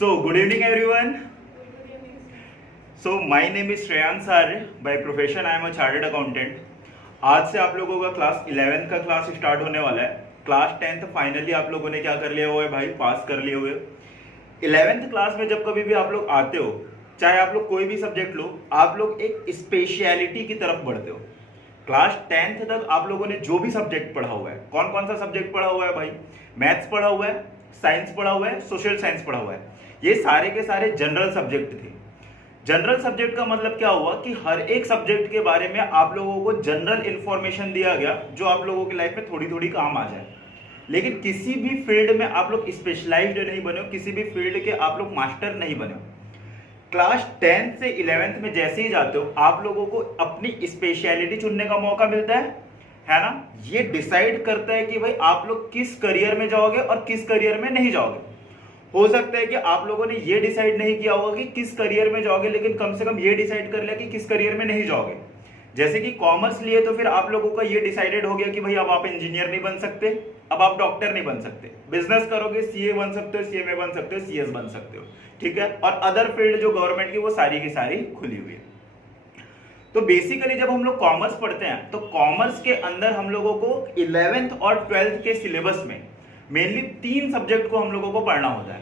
So, good evening, everyone. So, my name is Shreyansh Arya. By profession, I am a chartered accountant. आज से आप लोगों का class 11th का class start होने वाला है. क्लास 10th फाइनली आप लोगों ने क्या कर लिया हुआ है भाई, पास कर लिए हुए. 11th क्लास में जब कभी भी आप लोग आते हो, चाहे आप लोग कोई भी सब्जेक्ट लो, आप लोग एक स्पेशलिटी की तरफ बढ़ते हो. क्लास 10th तक आप लोगों ने जो भी सब्जेक्ट पढ़ा हुआ है, कौन कौन सा सब्जेक्ट पढ़ा हुआ है भाई, मैथ्स पढ़ा हुआ है, साइंस पढ़ा हुआ है, सोशल साइंस पढ़ा हुआ है. ये सारे के सारे जनरल सब्जेक्ट थे. जनरल सब्जेक्ट का मतलब क्या हुआ कि हर एक सब्जेक्ट के बारे में आप लोगों को जनरल इंफॉर्मेशन दिया गया जो आप लोगों की लाइफ में थोड़ी थोड़ी काम आ जाए. लेकिन किसी भी फील्ड में आप लोग स्पेशलाइज्ड नहीं बने हो, किसी भी फील्ड के आप लोग मास्टर नहीं बने हो. क्लास 10th से 11th में जैसे ही जाते हो, आप लोगों को अपनी स्पेशलिटी चुनने का मौका मिलता है ना. ये डिसाइड करता है कि भाई आप लोग किस करियर में जाओगे और किस करियर में नहीं जाओगे. हो सकता है कि आप लोगों ने ये डिसाइड नहीं किया होगा कि किस करियर में जाओगे, लेकिन कम से कम ये डिसाइड कर लिया कि किस करियर में नहीं जाओगे. जैसे कि कॉमर्स लिए तो फिर आप लोगों का ये डिसाइडेड हो गया कि भाई अब आप इंजीनियर नहीं बन सकते, अब आप डॉक्टर नहीं बन सकते. बिजनेस करोगे, सीए बन सकते हो, सीएमए बन सकते हो, सीएस बन सकते हो, ठीक है. और अदर फील्ड जो गवर्नमेंट की वो सारी की सारी खुली हुई है. तो बेसिकली जब हम लोग कॉमर्स पढ़ते हैं तो कॉमर्स के अंदर हम लोगों को 11th और 12th के सिलेबस में मेनली 3 सब्जेक्ट को हम लोगों को पढ़ना होता है.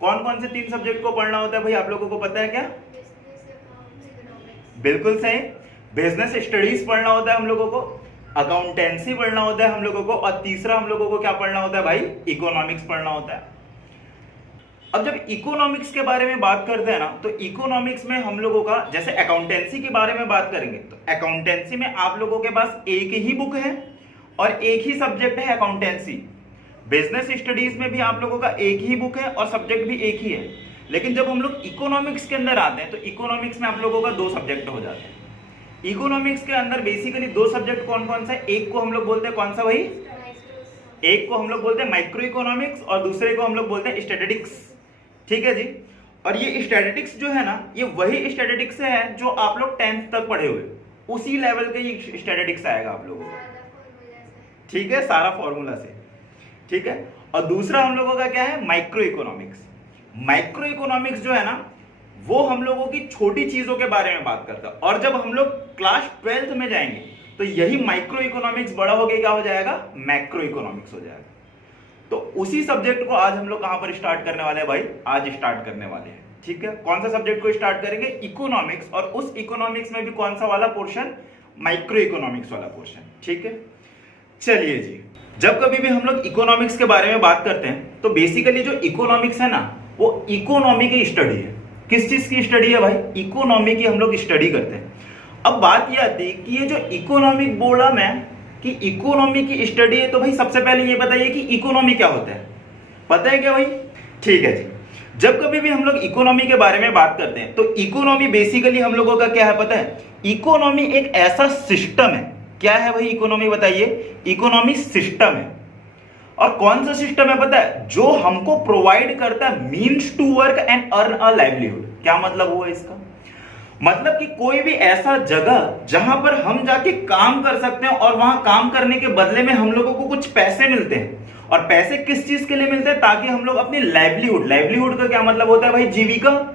कौन कौन से 3 सब्जेक्ट को पढ़ना होता है भाई, आप लोगों को पता है क्या? बिल्कुल सही. बिजनेस स्टडीज पढ़ना होता है हम लोगों को, अकाउंटेंसी पढ़ना होता है हम लोगों को, और तीसरा हम लोगों को क्या पढ़ना होता है भाई, इकोनॉमिक्स पढ़ना होता है. अब जब इकोनॉमिक्स के बारे में बात करते हैं ना, तो इकोनॉमिक्स में हम लोगों का, जैसे अकाउंटेंसी के बारे में बात करेंगे तो अकाउंटेंसी में आप लोगों के पास एक ही बुक है और एक ही सब्जेक्ट है अकाउंटेंसी. बिजनेस स्टडीज में भी आप लोगों का एक ही बुक है और सब्जेक्ट भी एक ही है. लेकिन जब हम लोग इकोनॉमिक्स के अंदर आते हैं तो इकोनॉमिक्स में आप लोगों का 2 सब्जेक्ट हो जाते हैं. इकोनॉमिक्स के अंदर बेसिकली 2 सब्जेक्ट कौन कौन सा है, एक को हम लोग बोलते हैं कौन सा भाई, एक को हम लोग बोलते हैं माइक्रो इकोनॉमिक्स और दूसरे को हम लोग बोलते हैं स्टैटिस्टिक्स, ठीक है जी. और ये स्टैटिस्टिक्स जो है ना, ये वही स्टैटिस्टिक्स है जो आप लोग 10th तक पढ़े हुए, उसी लेवल के ये स्टैटिस्टिक्स आएगा आप लोगों को, ठीक है, सारा फॉर्मूला से, ठीक है. और दूसरा हम लोगों का क्या है, माइक्रो इकोनॉमिक्स. माइक्रो इकोनॉमिक्स जो है ना, वो हम लोगों की छोटी चीजों के बारे में बात करता है. और जब हम लोग क्लास 12th में जाएंगे तो यही माइक्रो इकोनॉमिक्स बड़ा हो गया क्या हो जाएगा, मैक्रो इकोनॉमिक्स हो जाएगा. तो उसी सब्जेक्ट को आज हम लोग कहां पर स्टार्ट करने वाले हैं भाई, आज स्टार्ट करने वाले हैं, ठीक है. कौन सा सब्जेक्ट को स्टार्ट करेंगे, इकोनॉमिक्स. और उस इकोनॉमिक्स में भी कौन सा वाला पोर्शन, माइक्रो इकोनॉमिक्स वाला पोर्शन, ठीक है. चलिए जी, जब कभी भी हम लोग इकोनॉमिक्स के बारे में बात करते हैं तो बेसिकली जो इकोनॉमिक्स है ना, वो इकोनॉमी की स्टडी है. किस चीज की स्टडी है भाई, इकोनॉमी की हम लोग स्टडी करते हैं. अब बात यह आती है कि ये जो इकोनॉमिक बोला मैं कि इकोनॉमी की स्टडी है, तो भाई सबसे पहले ये बताइए कि इकोनॉमी क्या होता है, पता है क्या भाई? ठीक है जी. जब कभी भी हम लोग इकोनॉमी के बारे में बात करते हैं तो इकोनॉमी बेसिकली हम लोगों का क्या है पता है, इकोनॉमी एक ऐसा सिस्टम है. क्या है भाई इकोनॉमी, बताइए. इकोनॉमी सिस्टम है. और कौन सा सिस्टम है पता है, जो हमको प्रोवाइड करता है means to work and earn a livelihood. क्या मतलब हुआ इसका, मतलब कि कोई भी ऐसा जगह जहां पर हम जाके काम कर सकते हैं और वहां काम करने के बदले में हम लोगों को कुछ पैसे मिलते हैं. और पैसे किस चीज के लिए मिलते हैं, ताकि हम लोग अपनी लाइवलीहुड का क्या मतलब होता है भाई, जीविका.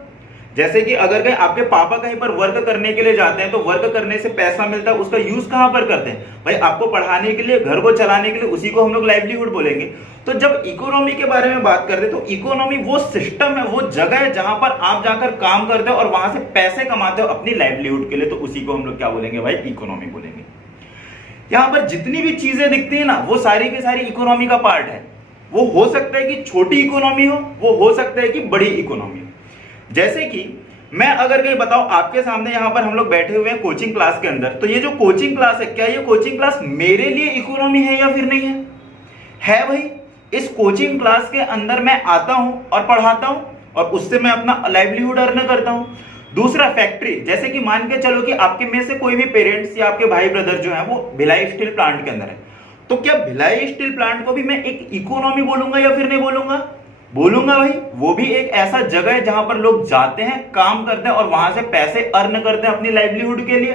जैसे कि अगर कहीं आपके पापा कहीं पर वर्क करने के लिए जाते हैं तो वर्क करने से पैसा मिलता है, उसका यूज कहां पर करते हैं भाई, आपको पढ़ाने के लिए, घर को चलाने के लिए, उसी को हम लोग लाइवलीहुड बोलेंगे. तो जब इकोनॉमी के बारे में बात करते हैं तो इकोनॉमी वो सिस्टम है, वो जगह है जहां पर आप जाकर काम करते हो और वहां से पैसे कमाते हो अपनी लाइवलीहुड के लिए, तो उसी को हम लोग क्या बोलेंगे भाई, इकोनॉमी बोलेंगे. यहां पर जितनी भी चीजें दिखती है ना, वो सारी की सारी इकोनॉमी का पार्ट है. वो हो सकता है कि छोटी इकोनॉमी हो, वो हो सकता है कि बड़ी इकोनॉमी हो. जैसे कि मैं अगर कहीं बताऊं, आपके सामने यहां पर हम लोग बैठे हुए हैं कोचिंग क्लास के अंदर, तो ये जो कोचिंग क्लास है, क्या ये कोचिंग क्लास मेरे लिए इकोनॉमी है या फिर नहीं है? है भाई. इस कोचिंग क्लास के अंदर मैं आता हूं और पढ़ाता हूं और उससे मैं अपना लाइवलीहुड अर्न करता हूं. दूसरा फैक्ट्री, जैसे कि मान के चलो कि आपके में से कोई भी पेरेंट्स या आपके भाई ब्रदर जो है वो भिलाई स्टील प्लांट के अंदर है, तो क्या भिलाई स्टील प्लांट को भी मैं एक इकोनॉमी बोलूंगा या फिर नहीं बोलूंगा? बोलूंगा भाई. वो भी एक ऐसा जगह है जहां पर लोग जाते हैं, काम करते हैं और वहां से पैसे अर्न करते हैं अपनी लाइवलीहुड के लिए.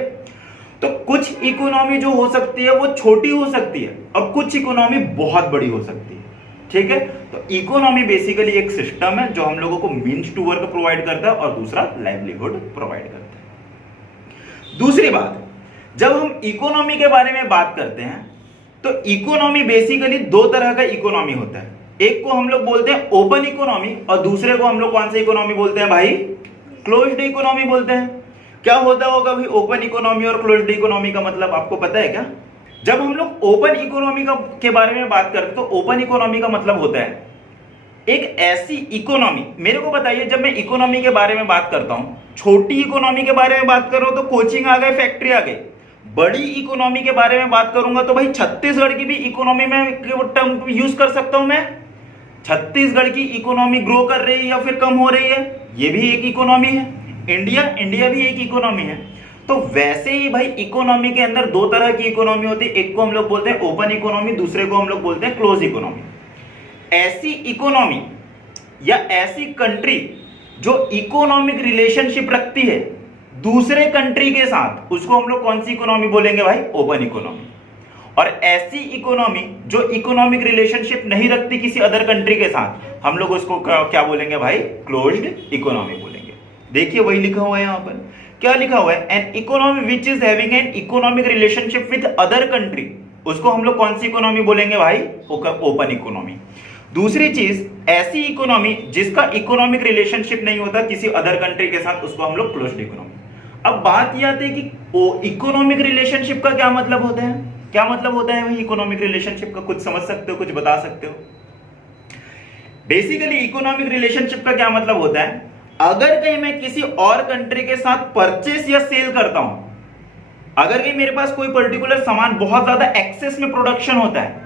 तो कुछ इकोनॉमी जो हो सकती है वो छोटी हो सकती है और कुछ इकोनॉमी बहुत बड़ी हो सकती है. ठीक है, तो इकोनॉमी बेसिकली एक सिस्टम है जो हम लोगों को मीन्स टू वर्क प्रोवाइड करता है और दूसरा लाइवलीहुड प्रोवाइड करता है। दूसरी बात, जब हम इकोनॉमी के बारे में बात करते हैं तो इकोनॉमी बेसिकली दो तरह का इकोनॉमी होता है। एक को हम लोग बोलते हैं ओपन इकोनॉमी और दूसरे को हम लोग कौन सा इकोनॉमी बोलते हैं भाई? क्लोज्ड इकोनॉमी बोलते हैं। क्या होता होगा भाई ओपन इकोनॉमी और क्लोज्ड इकोनॉमी का मतलब आपको पता है क्या? जब हम लोग ओपन इकोनॉमी के बारे में बात करते हैं तो ओपन इकोनॉमी का मतलब होता है एक ऐसी इकोनॉमी, मेरे को बताइए जब मैं इकोनॉमी के बारे में बात करता हूं, छोटी इकोनॉमी के बारे में बात कर रहा हूं तो कोचिंग आ गए, फैक्ट्री आ गई। बड़ी इकोनॉमी के बारे में बात करूंगा तो भाई छत्तीसगढ़ की भी इकोनॉमी में टर्म यूज कर सकता हूं मैं। छत्तीसगढ़ की इकोनॉमी ग्रो कर रही है या फिर कम हो रही है, ये भी एक इकोनॉमी है। इंडिया भी एक इकोनॉमी है। तो वैसे ही भाई इकोनॉमी के अंदर दो तरह की इकोनॉमी होती है, एक को हम लोग बोलते हैं ओपन इकोनॉमी, दूसरे को हम लोग बोलते हैं क्लोज इकोनॉमी। ऐसी इकोनॉमी या ऐसी कंट्री जो इकोनॉमिक रिलेशनशिप रखती है दूसरे कंट्री के साथ, उसको हम लोग कौन सी इकोनॉमी बोलेंगे भाई? Open economy. और ऐसी इकोनॉमी जो इकोनॉमिक रिलेशनशिप नहीं रखती किसी अदर कंट्री के साथ, हम लोग उसको क्या बोलेंगे भाई? क्लोज्ड इकोनॉमी बोलेंगे। देखिए वही लिखा हुआ है यहां पर, क्या लिखा हुआ है? An economy which is having an economic relationship with other country, उसको हम लोग कौन सी इकोनॉमी बोलेंगे भाई? Open economy. दूसरी चीज, ऐसी इकोनॉमी जिसका इकोनॉमिक रिलेशनशिप नहीं होता किसी अदर कंट्री के साथ, उसको हम लोग क्लोज्ड इकोनॉमी। अब बात यह आती है कि इकोनॉमिक रिलेशनशिप का क्या मतलब होता है? क्या मतलब होता है भाई इकोनॉमिक रिलेशनशिप का? कुछ समझ सकते हो, कुछ बता सकते हो? बेसिकली इकोनॉमिक रिलेशनशिप का क्या मतलब होता है, अगर कहीं मैं किसी और कंट्री के साथ परचेस या सेल करता हूं, अगर कहीं मेरे पास कोई पर्टिकुलर सामान बहुत ज्यादा एक्सेस में प्रोडक्शन होता है,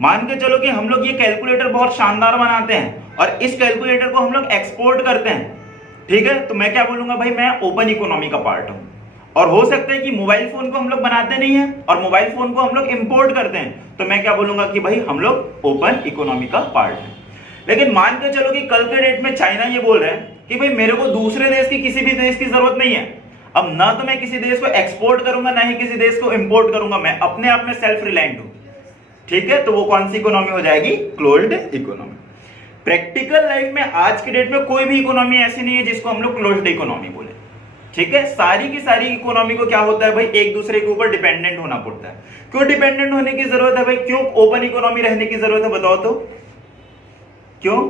मान के चलो कि हम लोग ये कैलकुलेटर बहुत शानदार बनाते हैं और इस कैलकुलेटर को हम लोग एक्सपोर्ट करते हैं, ठीक है, तो मैं क्या बोलूंगा भाई? मैं ओपन इकोनॉमी का पार्ट हूं। और हो सकता है कि मोबाइल फोन को हम लोग बनाते नहीं है और मोबाइल फोन को हम लोग इंपोर्ट करते हैं, तो मैं क्या बोलूंगा कि भाई हम लोग ओपन इकोनॉमी का पार्ट है। लेकिन मान के चलो कि कल के डेट में चाइना ये बोल रहे हैं कि भाई मेरे को दूसरे देश की किसी भी देश की जरूरत नहीं है, अब ना तो मैं किसी देश को एक्सपोर्ट करूंगा ना ही किसी देश को इंपोर्ट करूंगा, मैं अपने आप में सेल्फ रिलायंट हूं, ठीक है, तो वो कौन सी इकोनॉमी हो जाएगी? Closed economy. प्रैक्टिकल लाइफ में आज की डेट में कोई भी इकोनॉमी ऐसी नहीं है जिसको हम लोग क्लोज्ड इकोनॉमी बोले, ठीक है। सारी की सारी इकोनॉमी को क्या होता है भाई? एक दूसरे के ऊपर डिपेंडेंट होना पड़ता है। क्यों डिपेंडेंट होने की जरूरत है भाई? क्यों ओपन इकोनॉमी रहने की जरूरत है, बताओ तो क्यों?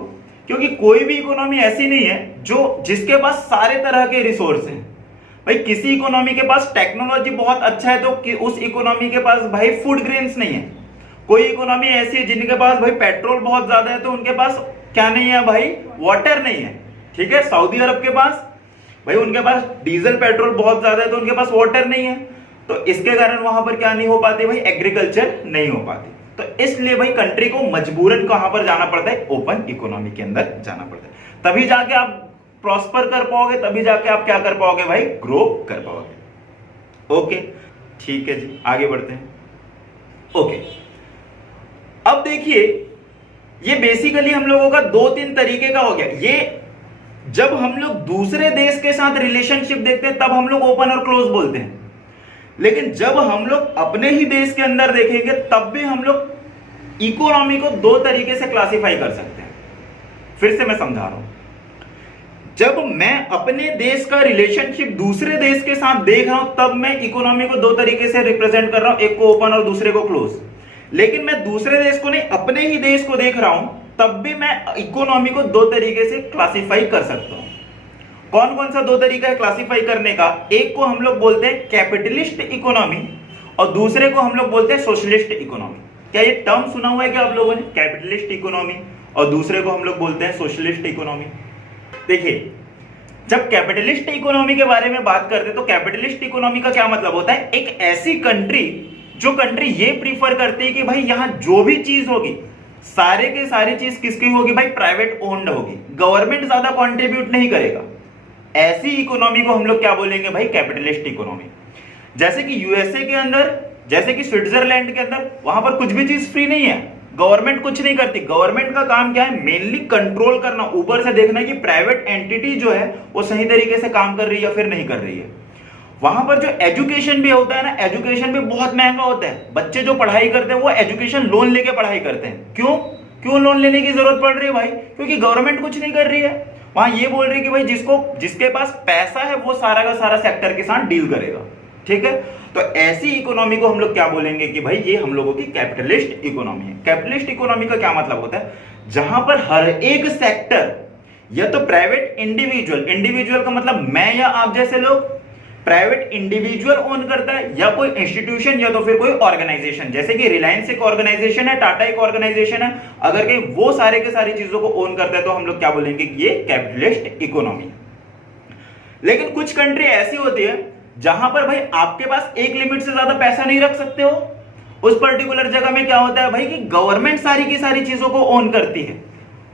क्योंकि कोई भी इकोनॉमी ऐसी नहीं है जो जिसके पास सारे तरह के रिसोर्स हैं। भाई किसी इकोनॉमी के पास टेक्नोलॉजी बहुत अच्छा है तो उस इकोनॉमी के पास भाई फूड ग्रेन्स नहीं है। कोई इकोनॉमी ऐसी है जिनके पास भाई पेट्रोल बहुत ज्यादा है तो उनके पास क्या नहीं है भाई? वाटर नहीं है, ठीक है। सऊदी अरब के पास भाई उनके पास डीजल पेट्रोल बहुत ज्यादा है तो उनके पास वाटर नहीं है, तो इसके कारण वहां पर क्या नहीं हो पाती भाई? एग्रीकल्चर नहीं हो पाती। तो इसलिए भाई कंट्री को मजबूरन कहां पर जाना पड़ता है? ओपन इकोनॉमी के अंदर जाना पड़ता है, तभी जाके आप प्रॉस्पर कर पाओगे, तभी जाके आप क्या कर पाओगे भाई? ग्रो कर पाओगे। ओके ठीक है जी, आगे बढ़ते हैं। ओके अब देखिए ये बेसिकली हम लोगों का दो तीन तरीके का हो गया। ये जब हम लोग दूसरे देश के साथ रिलेशनशिप देखते हैं तब हम लोग ओपन और क्लोज बोलते हैं, लेकिन जब हम लोग अपने ही देश के अंदर देखेंगे तब भी हम लोग इकोनॉमी को दो तरीके से क्लासिफाई कर सकते हैं। फिर से मैं समझा रहा हूं, जब मैं अपने देश का रिलेशनशिप दूसरे देश के साथ देख रहा हूं तब मैं इकोनॉमी को दो तरीके से रिप्रेजेंट कर रहा हूं, एक को ओपन और दूसरे को क्लोज। लेकिन मैं दूसरे देश को नहीं अपने ही देश को देख रहा हूं तब भी मैं इकोनॉमी को दो तरीके से क्लासिफाई कर सकता हूं। कौन कौन सा दो तरीका है क्लासिफाई करने का? एक को हम लोग बोलते हैं कैपिटलिस्ट इकोनॉमी और दूसरे को हम लोग बोलते हैं सोशलिस्ट इकोनॉमी। क्या ये टर्म सुना हुआ है क्या आप लोगों ने? कैपिटलिस्ट इकोनॉमी और दूसरे को हम लोग बोलते हैं सोशलिस्ट इकोनॉमी। देखिए जब कैपिटलिस्ट इकोनॉमी के बारे में बात करते हैं तो कैपिटलिस्ट इकोनॉमी का क्या मतलब होता है? एक ऐसी कंट्री जो कंट्री ये प्रीफर करती है कि भाई यहां जो भी चीज होगी सारे के सारी चीज किसकी होगी भाई? प्राइवेट ओन्ड होगी, गवर्नमेंट ज्यादा कंट्रीब्यूट नहीं करेगा। ऐसी इकोनॉमी को हम लोग क्या बोलेंगे भाई? Capitalist economy. जैसे कि यूएसए के अंदर, जैसे कि स्विट्जरलैंड के अंदर, वहां पर कुछ भी चीज फ्री नहीं है, गवर्नमेंट कुछ नहीं करती। गवर्नमेंट का काम क्या है? मेनली कंट्रोल करना, ऊपर से देखना कि प्राइवेट एंटिटी जो है वो सही तरीके से काम कर रही है या फिर नहीं कर रही है। वहां पर जो एजुकेशन भी होता है ना, एजुकेशन भी बहुत महंगा होता है। बच्चे जो पढ़ाई करते हैं वो एजुकेशन लोन लेके पढ़ाई करते हैं। क्यों? क्यों लोन लेने की जरूरत पड़ रही है भाई? क्योंकि गवर्नमेंट कुछ नहीं कर रही है। वहां ये बोल रही है कि भाई जिसके पास पैसा है वो सारा का सारा सेक्टर के साथ डील करेगा। ठीक है, तो ऐसी इकोनॉमी को हम लोग क्या बोलेंगे कि भाई ये हम लोगों की कैपिटलिस्ट इकोनॉमी है। कैपिटलिस्ट इकोनॉमी का क्या मतलब होता है? जहां पर हर एक सेक्टर, या तो प्राइवेट इंडिविजुअल का मतलब मैं या आप जैसे लोग, प्राइवेट इंडिविजुअल ओन करता है, या कोई इंस्टीट्यूशन या तो फिर कोई ऑर्गेनाइजेशन, जैसे कि रिलायंस एक ऑर्गेनाइजेशन है, टाटा एक ऑर्गेनाइजेशन है, अगर कहीं वो सारे के सारी चीजों को ओन करता है तो हम लोग क्या बोलेंगे कि ये कैपिटलिस्ट इकोनॉमी है। लेकिन कुछ कंट्री ऐसी होती है जहां पर भाई आपके पास एक लिमिट से ज्यादा पैसा नहीं रख सकते हो। उस पर्टिकुलर जगह में क्या होता है भाई कि गवर्नमेंट सारी की सारी चीजों को ओन करती है।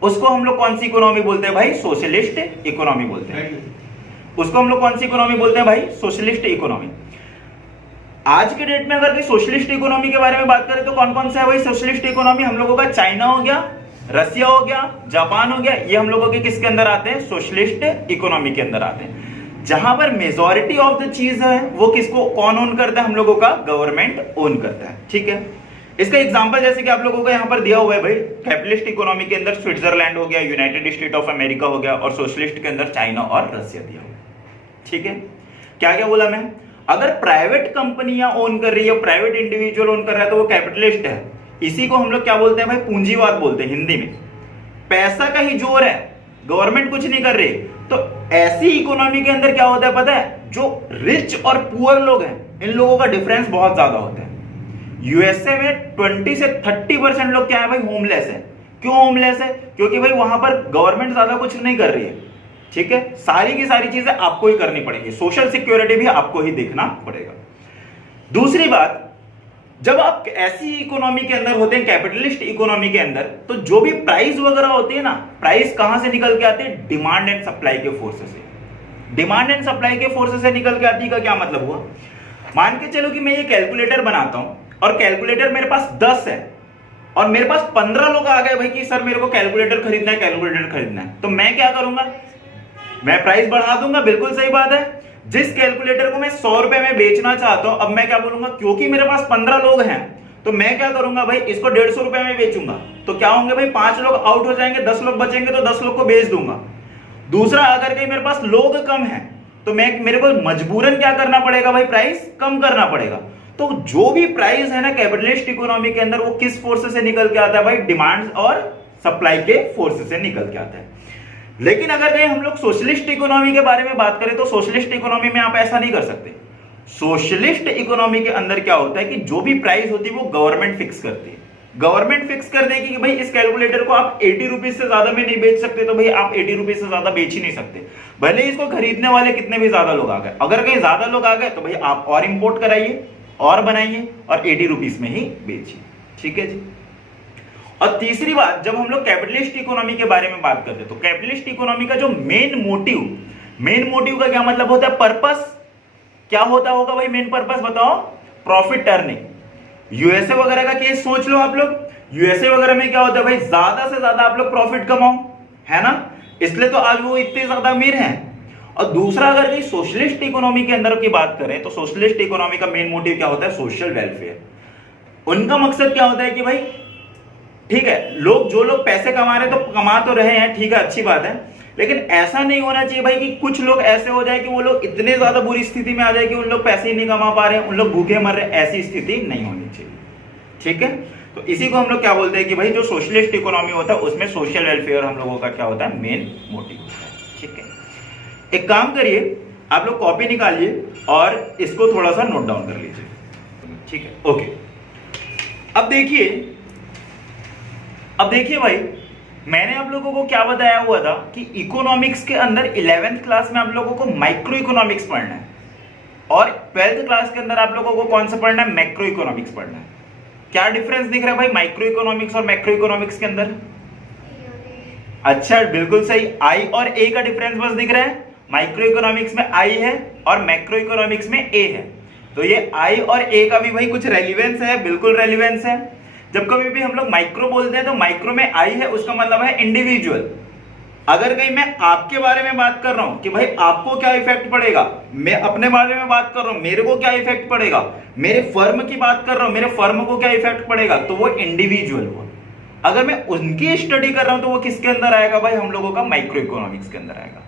उसको हम लोग कौन सी इकोनॉमी बोलते हैं भाई? सोशलिस्ट इकोनॉमी बोलते हैं। उसको हम लोग कौन सी इकोनॉमी बोलते हैं भाई? Socialist economy. आज के डेट में अगर सोशलिस्ट इकोनॉमी के बारे में बात करें तो कौन कौन सा है भाई सोशलिस्ट इकोनॉमी? हम लोगों का चाइना हो गया, रसिया हो गया, जापान हो गया, ये हम लोगों के किसके अंदर आते हैं? सोशलिस्ट इकोनॉमी के अंदर आते हैं। जहां पर मेजॉरिटी ऑफ द चीज है वो किसको कौन ओन करता है? हम लोगों का गवर्नमेंट ओन करता है। ठीक है, इसका एग्जांपल जैसे कि आप लोगों को यहां पर दिया हुआ है भाई, कैपिटलिस्ट इकोनॉमी के अंदर स्विट्जरलैंड हो गया, यूनाइटेड स्टेट ऑफ अमेरिका हो गया, और सोशलिस्ट के अंदर चाइना और रसिया दिया हुआ है। ठीक है, क्या क्या बोला मैं? अगर प्राइवेट कंपनियां ओन कर रही है, प्राइवेट इंडिविजुअल ओन कर रहा है तो वो कैपिटलिस्ट है। इसी को हम लोग क्या बोलते हैं भाई? पूंजीवाद बोलते हैं हिंदी में। पैसा का ही जोर है, गवर्नमेंट कुछ नहीं कर रही। तो ऐसी इकोनॉमी के अंदर क्या होता है पता है? जो रिच और पुअर लोग हैं इन लोगों का डिफरेंस बहुत ज्यादा होता है। यूएसए में 20 से 30% लोग क्या है भाई? होमलेस है। क्यों होमलेस है? क्योंकि भाई वहां पर गवर्नमेंट ज्यादा कुछ नहीं कर रही है। ठीक है, सारी की सारी चीजें आपको ही करनी पड़ेगी, सोशल सिक्योरिटी भी आपको ही देखना पड़ेगा। दूसरी बात, जब आप ऐसी इकोनॉमी के अंदर होते हैं, कैपिटलिस्ट इकोनॉमी के अंदर, तो जो भी प्राइस वगैरह होती है ना, प्राइस कहां से निकल के आती है? डिमांड एंड सप्लाई के फोर्सेस से। डिमांड एंड सप्लाई के फोर्सेस से निकल के आती है का क्या मतलब हुआ? मान के चलो कि मैं ये कैलकुलेटर बनाता हूं और कैलकुलेटर मेरे पास 10 है और मेरे पास 15 लोग आ गए भाई कि सर मेरे को कैलकुलेटर खरीदना है, कैलकुलेटर खरीदना है। तो मैं क्या करूंगा? मैं प्राइस बढ़ा दूंगा। बिल्कुल सही बात है। जिस कैलकुलेटर को मैं 100 रुपए में बेचना चाहता हूं, अब मैं क्या बोलूंगा? क्योंकि मेरे पास 15 लोग हैं तो मैं क्या करूंगा भाई? इसको 150 रुपए में बेचूंगा। तो क्या होंगे भाई? 5 लोग आउट हो जाएंगे, 10 लोग बचेंगे, तो 10 लोग को बेच दूंगा। दूसरा, अगर कहीं मेरे पास लोग कम है तो मेरे को मजबूरन क्या करना पड़ेगा भाई? प्राइस कम करना पड़ेगा। तो जो भी प्राइस है ना कैपिटलिस्ट इकोनॉमी के अंदर, वो किस फोर्स से निकल के आता है भाई? डिमांड और सप्लाई के फोर्स से निकल के आता है। लेकिन अगर कहीं हम लोग सोशलिस्ट इकोनॉमी के बारे में बात करें तो सोशलिस्ट इकोनॉमी में आप ऐसा नहीं कर सकते। सोशलिस्ट इकोनॉमी के अंदर क्या होता है कि जो भी प्राइस होती है वो गवर्नमेंट फिक्स करती है। गवर्नमेंट फिक्स कर देगी कि भाई इस कैलकुलेटर को आप 80 रुपीज से ज्यादा में नहीं बेच सकते, तो भाई आप 80 रुपीज से ज्यादा बेच ही नहीं सकते, भले इसको खरीदने वाले कितने भी ज्यादा लोग आ गए। अगर कहीं ज्यादा लोग आ गए तो भाई आप और इंपोर्ट कराइए और बनाइए और 80 रुपीज में ही बेचिए। ठीक है जी। और तीसरी बात, जब हम लोग कैपिटलिस्ट इकोनॉमी के बारे में बात करते हैं तो कैपिटलिस्ट इकोनॉमी का जो मेन मोटिव का क्या मतलब होता है? पर्पस क्या होता होगा भाई? मेन पर्पस बताओ। Profit earning. यूएसए वगैरह का केस सोच लो आप लोग। यूएसए वगैरह में क्या होता है भाई? ज्यादा से ज्यादा आप लोग प्रॉफिट कमाओ, है ना, इसलिए तो आज वो इतने ज्यादा अमीर हैं। और दूसरा, अगर कहीं सोशलिस्ट इकोनॉमी के अंदर की बात करें तो सोशलिस्ट इकोनॉमी का मेन मोटिव क्या होता है? Social welfare. उनका मकसद क्या होता है कि भाई ठीक है, जो लोग पैसे कमा रहे तो कमा तो रहे हैं, ठीक है, अच्छी बात है, लेकिन ऐसा नहीं होना चाहिए भाई कि कुछ लोग ऐसे हो जाए कि वो लोग इतने ज्यादा बुरी स्थिति में आ जाए कि उन लोग पैसे ही नहीं कमा पा रहे हैं, उन लोग भूखे मर रहे हैं। ऐसी स्थिति नहीं होनी चाहिए। ठीक है, तो इसी को हम लोग क्या बोलते हैं कि भाई जो सोशलिस्ट इकोनॉमी होता है उसमें सोशल वेलफेयर हम लोगों का क्या होता है? मेन मोटिव होता है। ठीक है, एक काम करिए, आप लोग कॉपी निकालिए और इसको थोड़ा सा नोट डाउन कर लीजिए। ठीक है, ओके। अब देखिए भाई, मैंने आप लोगों को क्या बताया हुआ था कि इकोनॉमिक्स के अंदर 11th क्लास में आप लोगों को माइक्रो इकोनॉमिक्स पढ़ना है और 12th क्लास के अंदर आप लोगों को कौन सा पढ़ना है? मैक्रो इकोनॉमिक्स पढ़ना है। क्या डिफरेंस दिख रहा है भाई माइक्रो इकोनॉमिक्स और मैक्रो इकोनॉमिक्स के अंदर? अच्छा, बिल्कुल सही, आई और ए का डिफरेंस बस दिख रहा है। माइक्रो इकोनॉमिक्स में आई है और मैक्रो इकोनॉमिक्स में ए है। तो ये आई और ए का भी भाई कुछ रेलिवेंस है, बिल्कुल रेलिवेंस है। जब कभी भी हम लोग माइक्रो बोलते हैं तो माइक्रो में आई है, उसका मतलब है इंडिविजुअल। अगर कहीं मैं आपके बारे में बात कर रहा हूं कि भाई आपको क्या इफेक्ट पड़ेगा, मैं अपने बारे में बात कर रहा हूं मेरे को क्या इफेक्ट पड़ेगा, मेरे फर्म की बात कर रहा हूं मेरे फर्म को क्या इफेक्ट पड़ेगा, तो वो इंडिविजुअल हुआ। अगर मैं उनकी स्टडी कर रहा हूं तो वो किसके अंदर आएगा भाई, हम लोगों का माइक्रो इकोनॉमिक्स के अंदर आएगा।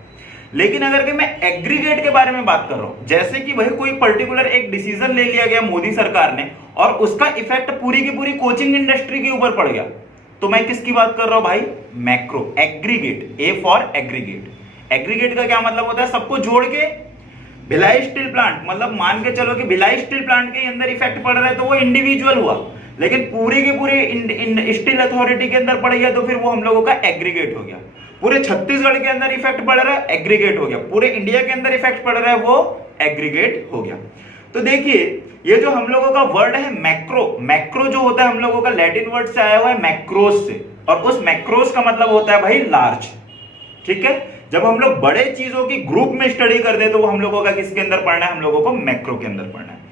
लेकिन अगर कि मैं एग्रीगेट के बारे में बात कर रहा हूं, जैसे कि भाई कोई पर्टिकुलर एक डिसीजन ले लिया गया मोदी सरकार ने और उसका इफेक्ट पूरी की पूरी कोचिंग इंडस्ट्री के ऊपर पड़ गया, तो मैं किसकी बात कर रहा हूं भाई, macro, aggregate, A for aggregate. Aggregate का क्या मतलब होता है, सबको जोड़ के। भिलाई स्टील प्लांट, मतलब मान के चलो कि भिलाई स्टील प्लांट के अंदर इफेक्ट पड़ रहा है तो वो इंडिविजुअल हुआ, लेकिन पूरी के पूरे स्टील अथॉरिटी के अंदर पड़ गया तो फिर वो हम लोगों का एग्रीगेट हो गया। पूरे छत्तीसगढ़ के अंदर इफेक्ट पड़ रहा है, एग्रीगेट हो गया। पूरे इंडिया के अंदर इफेक्ट पड़ रहा है, वो एग्रीगेट हो गया। तो देखिए ये जो हम लोगों का वर्ड है मैक्रो, मैक्रो जो होता है हम लोगों का लैटिन वर्ड से आया हुआ है मैक्रोस से, और उस मैक्रोस का मतलब होता है भाई लार्ज। ठीक है, जब हम लोग बड़े चीजों की ग्रुप में स्टडी कर दे तो वो हम लोगों का किसके अंदर पढ़ना है, हम लोगों को मैक्रो के अंदर पढ़ना है।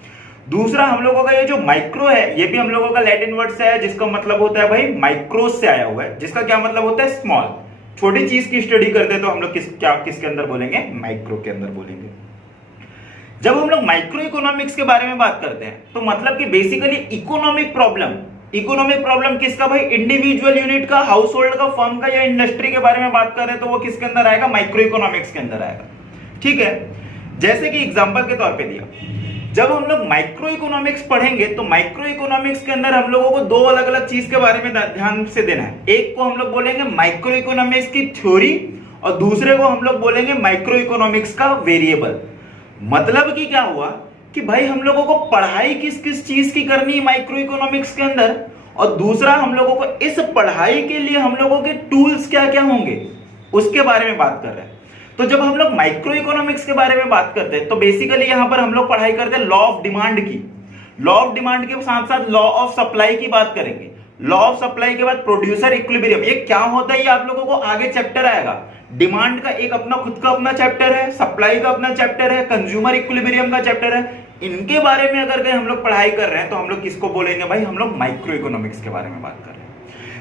दूसरा हम लोगों का ये जो माइक्रो है ये भी हम लोगों का लैटिन वर्ड से है, जिसका मतलब होता है भाई माइक्रोस से आया हुआ है, जिसका क्या मतलब होता है स्मॉल। छोटी चीज की स्टडी करते तो हम लोग किसके अंदर बोलेंगे, माइक्रो के अंदर बोलेंगे। जब हम लोग माइक्रो इकोनॉमिक्स के बारे में बात करते हैं तो मतलब कि बेसिकली इकोनॉमिक प्रॉब्लम किसका भाई, इंडिविजुअल यूनिट का, हाउस होल्ड का, फर्म का या इंडस्ट्री के बारे में बात कर रहे हैं तो वो किसके अंदर आएगा, माइक्रो इकोनॉमिक्स के अंदर आएगा। ठीक है, जैसे कि एग्जांपल के तौर पे दिया, जब हम लोग माइक्रो इकोनॉमिक्स पढ़ेंगे तो माइक्रो इकोनॉमिक्स के अंदर हम लोगों को दो अलग अलग चीज के बारे में ध्यान से देना है। एक को हम लोग बोलेंगे माइक्रो इकोनॉमिक्स की थ्योरी और दूसरे को हम लोग बोलेंगे माइक्रो इकोनॉमिक्स का वेरिएबल। मतलब कि क्या हुआ कि भाई हम लोगों को पढ़ाई किस किस चीज की करनी है माइक्रो इकोनॉमिक्स के अंदर, और दूसरा हम लोगों को इस पढ़ाई के लिए हम लोगों के टूल्स क्या क्या होंगे उसके बारे में बात कर रहे हैं। तो जब हम लोग माइक्रो इकोनॉमिक्स के बारे में बात करते हैं तो बेसिकली यहां पर हम लोग पढ़ाई करते हैं लॉ ऑफ डिमांड की। लॉ ऑफ डिमांड के साथ साथ लॉ ऑफ सप्लाई की बात करेंगे। लॉ ऑफ सप्लाई के बाद प्रोड्यूसर इक्विलिब्रियम, ये क्या होता है ये आप लोगों को आगे चैप्टर आएगा। डिमांड का एक अपना खुद का अपना चैप्टर है, सप्लाई का अपना चैप्टर है, कंज्यूमर इक्विलिब्रियम का चैप्टर है। इनके बारे में अगर हम लोग पढ़ाई कर रहे हैं तो हम लोग किसको बोलेंगे भाई, हम लोग माइक्रो इकोनॉमिक्स के बारे में बात कर रहे हैं।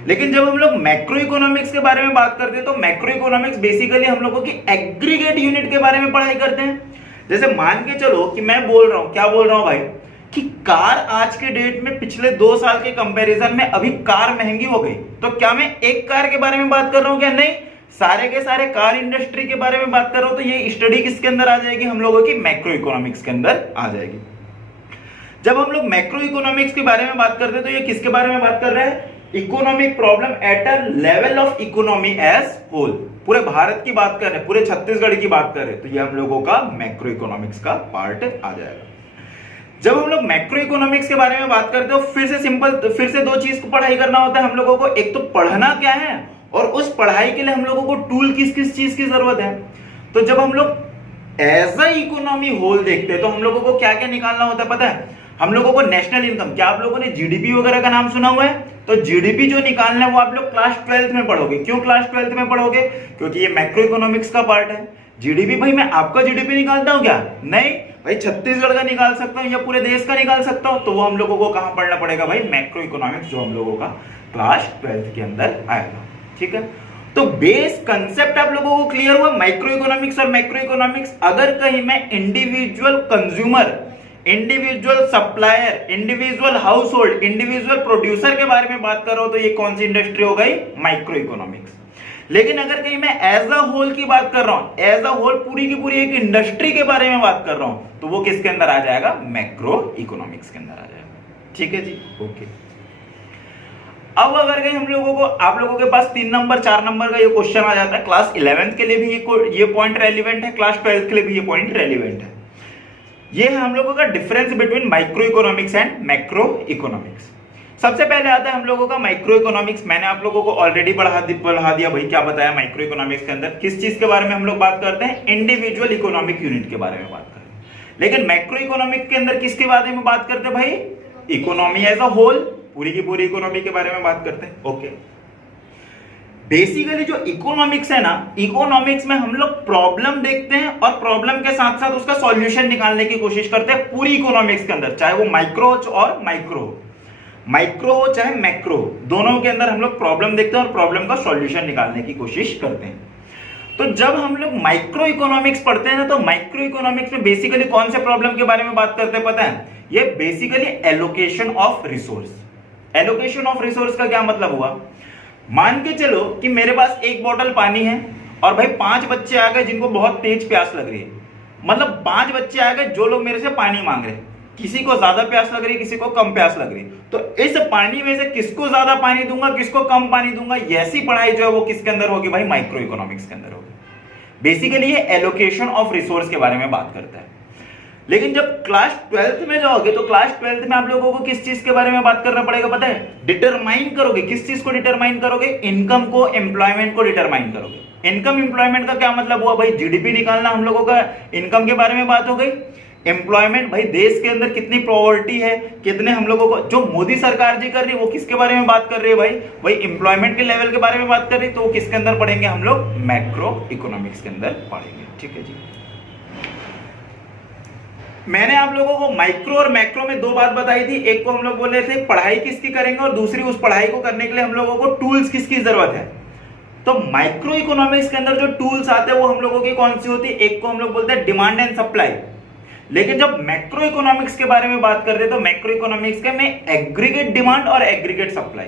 लेकिन जब हम लोग मैक्रो इकोनॉमिक्स के बारे में बात करते हैं तो मैक्रो इकोनॉमिक्स बेसिकली हम लोगों की एग्रीगेट यूनिट के बारे में पढ़ाई करते हैं। जैसे मान के चलो कि मैं बोल रहा हूं, क्या बोल रहा हूं भाई, कि कार आज के डेट में पिछले 2 साल के कंपैरिजन में अभी कार महंगी हो गई, तो क्या मैं एक कार के बारे में बात कर रहा हूं क्या, नहीं, सारे के सारे कार इंडस्ट्री के बारे में बात कर रहा हूं। तो ये स्टडी किसके अंदर आ जाएगी, हम लोगों की मैक्रो इकोनॉमिक्स के अंदर आ जाएगी। जब हम लोग मैक्रो इकोनॉमिक्स के बारे में बात करते हैं तो ये किसके बारे में बात कर रहे हैं, economic problem at a level of economy as whole. पूरे भारत की बात कर रहे हैं, पूरे छत्तीसगढ़ की बात कर रहे हैं, तो ये हम लोगों का मैक्रो इकोनॉमिक्स का पार्ट आ जाएगा। जब हम लोग मैक्रो इकोनॉमिक्स के बारे में बात करते हो फिर से दो चीज को पढ़ाई करना होता है हम लोगों को। एक तो पढ़ना क्या है और उस पढ़ाई के लिए हम लोगों को टूल किस किस चीज की जरूरत है। तो जब हम लोग एज अ इकोनॉमी होल देखते हैं तो हम लोगों को क्या क्या निकालना होता है पता है, हम लोगों को नेशनल इनकम, क्या आप लोगों ने जीडीपी वगैरह का नाम सुना हुआ है, तो जीडीपी जो निकालना है वो आप लोग क्लास 12th में पढ़ोगे। क्यों क्लास 12th में पढ़ोगे, क्योंकि ये मैक्रो इकोनॉमिक्स का पार्ट है। जीडीपी भाई मैं आपका जीडीपी निकालता हूं क्या, नहीं भाई, छत्तीसगढ़ का निकाल सकता हूं या पूरे देश का निकाल सकता हूं, तो वो हम लोगों को कहां पढ़ना पड़ेगा भाई, मैक्रो इकोनॉमिक्स, जो हम लोगों का क्लास 12th के अंदर आएगा। ठीक है, तो बेस कंसेप्ट आप लोगों को क्लियर हुआ माइक्रो इकोनॉमिक्स और मैक्रो इकोनॉमिक्स। अगर कहीं मैं individual consumer, individual supplier, individual house hold, individual producer के बारे में बात कर रहा हूं तो ये कौन सी इंडस्ट्री हो गई, माइक्रो इकोनॉमिक्स। लेकिन अगर कहीं मैं एज अ होल की बात कर रहा हूं, एज अ होल पूरी की पूरी एक इंडस्ट्री के बारे में बात कर रहा हूं, तो वो किसके अंदर आ जाएगा, मैक्रो इकोनॉमिक्स के अंदर आ जाएगा। ठीक है जी, ओके। अब अगर कहीं हम लोगों को, आप लोगों के पास 3 नंबर 4 नंबर का ये क्वेश्चन आ जाता है, क्लास 11th के लिए भी ये पॉइंट रेलिवेंट है, क्लास 12th के लिए भी ये पॉइंट रेलिवेंट है। ये है हम लोगों का difference between micro economics and macro economics. सबसे पहले आता है हम लोगों का माइक्रो इकोनॉमिक्स। मैंने आप लोगों को ऑलरेडी पढ़ा दिया भाई, क्या बताया माइक्रो इकोनॉमिक्स के अंदर किस चीज के बारे में हम लोग बात करते हैं, इंडिविजुअल इकोनॉमिक यूनिट के बारे में बात करते हैं। लेकिन मैक्रो इकोनॉमिक के अंदर किसके बारे में बात करते हैं भाई, इकोनॉमी एज अ होल, पूरी की पूरी इकोनॉमी के बारे में बात करते हैं। ओके, बेसिकली जो इकोनॉमिक्स है ना, इकोनॉमिक्स में हम लोग प्रॉब्लम देखते हैं और प्रॉब्लम के साथ साथ उसका सॉल्यूशन निकालने की कोशिश करते हैं पूरी इकोनॉमिक्स के अंदर, चाहे वो माइक्रो और माइक्रो हो चाहे मैक्रो, दोनों के अंदर हम लोग प्रॉब्लम देखते हैं और प्रॉब्लम का सॉल्यूशन निकालने की कोशिश करते हैं। तो जब हम लोग माइक्रो इकोनॉमिक्स पढ़ते हैं ना, तो माइक्रो इकोनॉमिक्स में बेसिकली कौन से प्रॉब्लम के बारे में बात करते हैं पता है, ये basically allocation of resource. Allocation of resource का क्या मतलब हुआ, मान के चलो कि मेरे पास एक बोतल पानी है और भाई 5 बच्चे आ गए जिनको बहुत तेज प्यास लग रही है। मतलब 5 बच्चे आ गए जो लोग मेरे से पानी मांग रहे हैं, किसी को ज्यादा प्यास लग रही है, किसी को कम प्यास लग रही है। तो इस पानी में से किसको ज्यादा पानी दूंगा, किसको कम पानी दूंगा, ऐसी पढ़ाई जो है वो किसके अंदर होगी भाई, माइक्रो इकोनॉमिक्स के अंदर होगी। बेसिकली ये एलोकेशन ऑफ रिसोर्स के बारे में बात करता है। लेकिन जब क्लास 12th में जाओगे तो क्लास 12th में आप लोगों को किस चीज के बारे में बात करना पड़ेगा पता है, डिटरमाइन करोगे। किस चीज को डिटरमाइन करोगे, इनकम को, एम्प्लॉयमेंट को डिटरमाइन करोगे। इनकम एम्प्लॉयमेंट का क्या मतलब हुआ भाई, जीडीपी निकालना हम लोगों का, इनकम के बारे में बात हो गई। एम्प्लॉयमेंट भाई देश के अंदर कितनी पॉवर्टी है, कितने हम लोगों को, जो मोदी सरकार जी कर रही है वो किसके बारे में बात कर रही है भाई, वही एम्प्लॉयमेंट के लेवल के बारे में बात कर रही है। तो वो किसके अंदर पढ़ेंगे हम लोग, मैक्रो इकोनॉमिक्स के अंदर पढ़ेंगे। ठीक है जी। मैंने आप लोगों को माइक्रो और मैक्रो में दो बात बताई थी। एक को हम लोग बोल रहे थे पढ़ाई किसकी करेंगे, और दूसरी उस पढ़ाई को करने के लिए हम लोगों को टूल्स किसकी जरूरत है। तो माइक्रो इकोनॉमिक्स के अंदर जो टूल्स आते हैं वो हम लोगों की कौन सी होती है, एक को हम लोग बोलते हैं डिमांड एंड सप्लाई। लेकिन जब मैक्रो इकोनॉमिक्स के बारे में बात कर रहे तो मैक्रो इकोनॉमिक्स के में एग्रीगेट डिमांड और एग्रीगेट सप्लाई।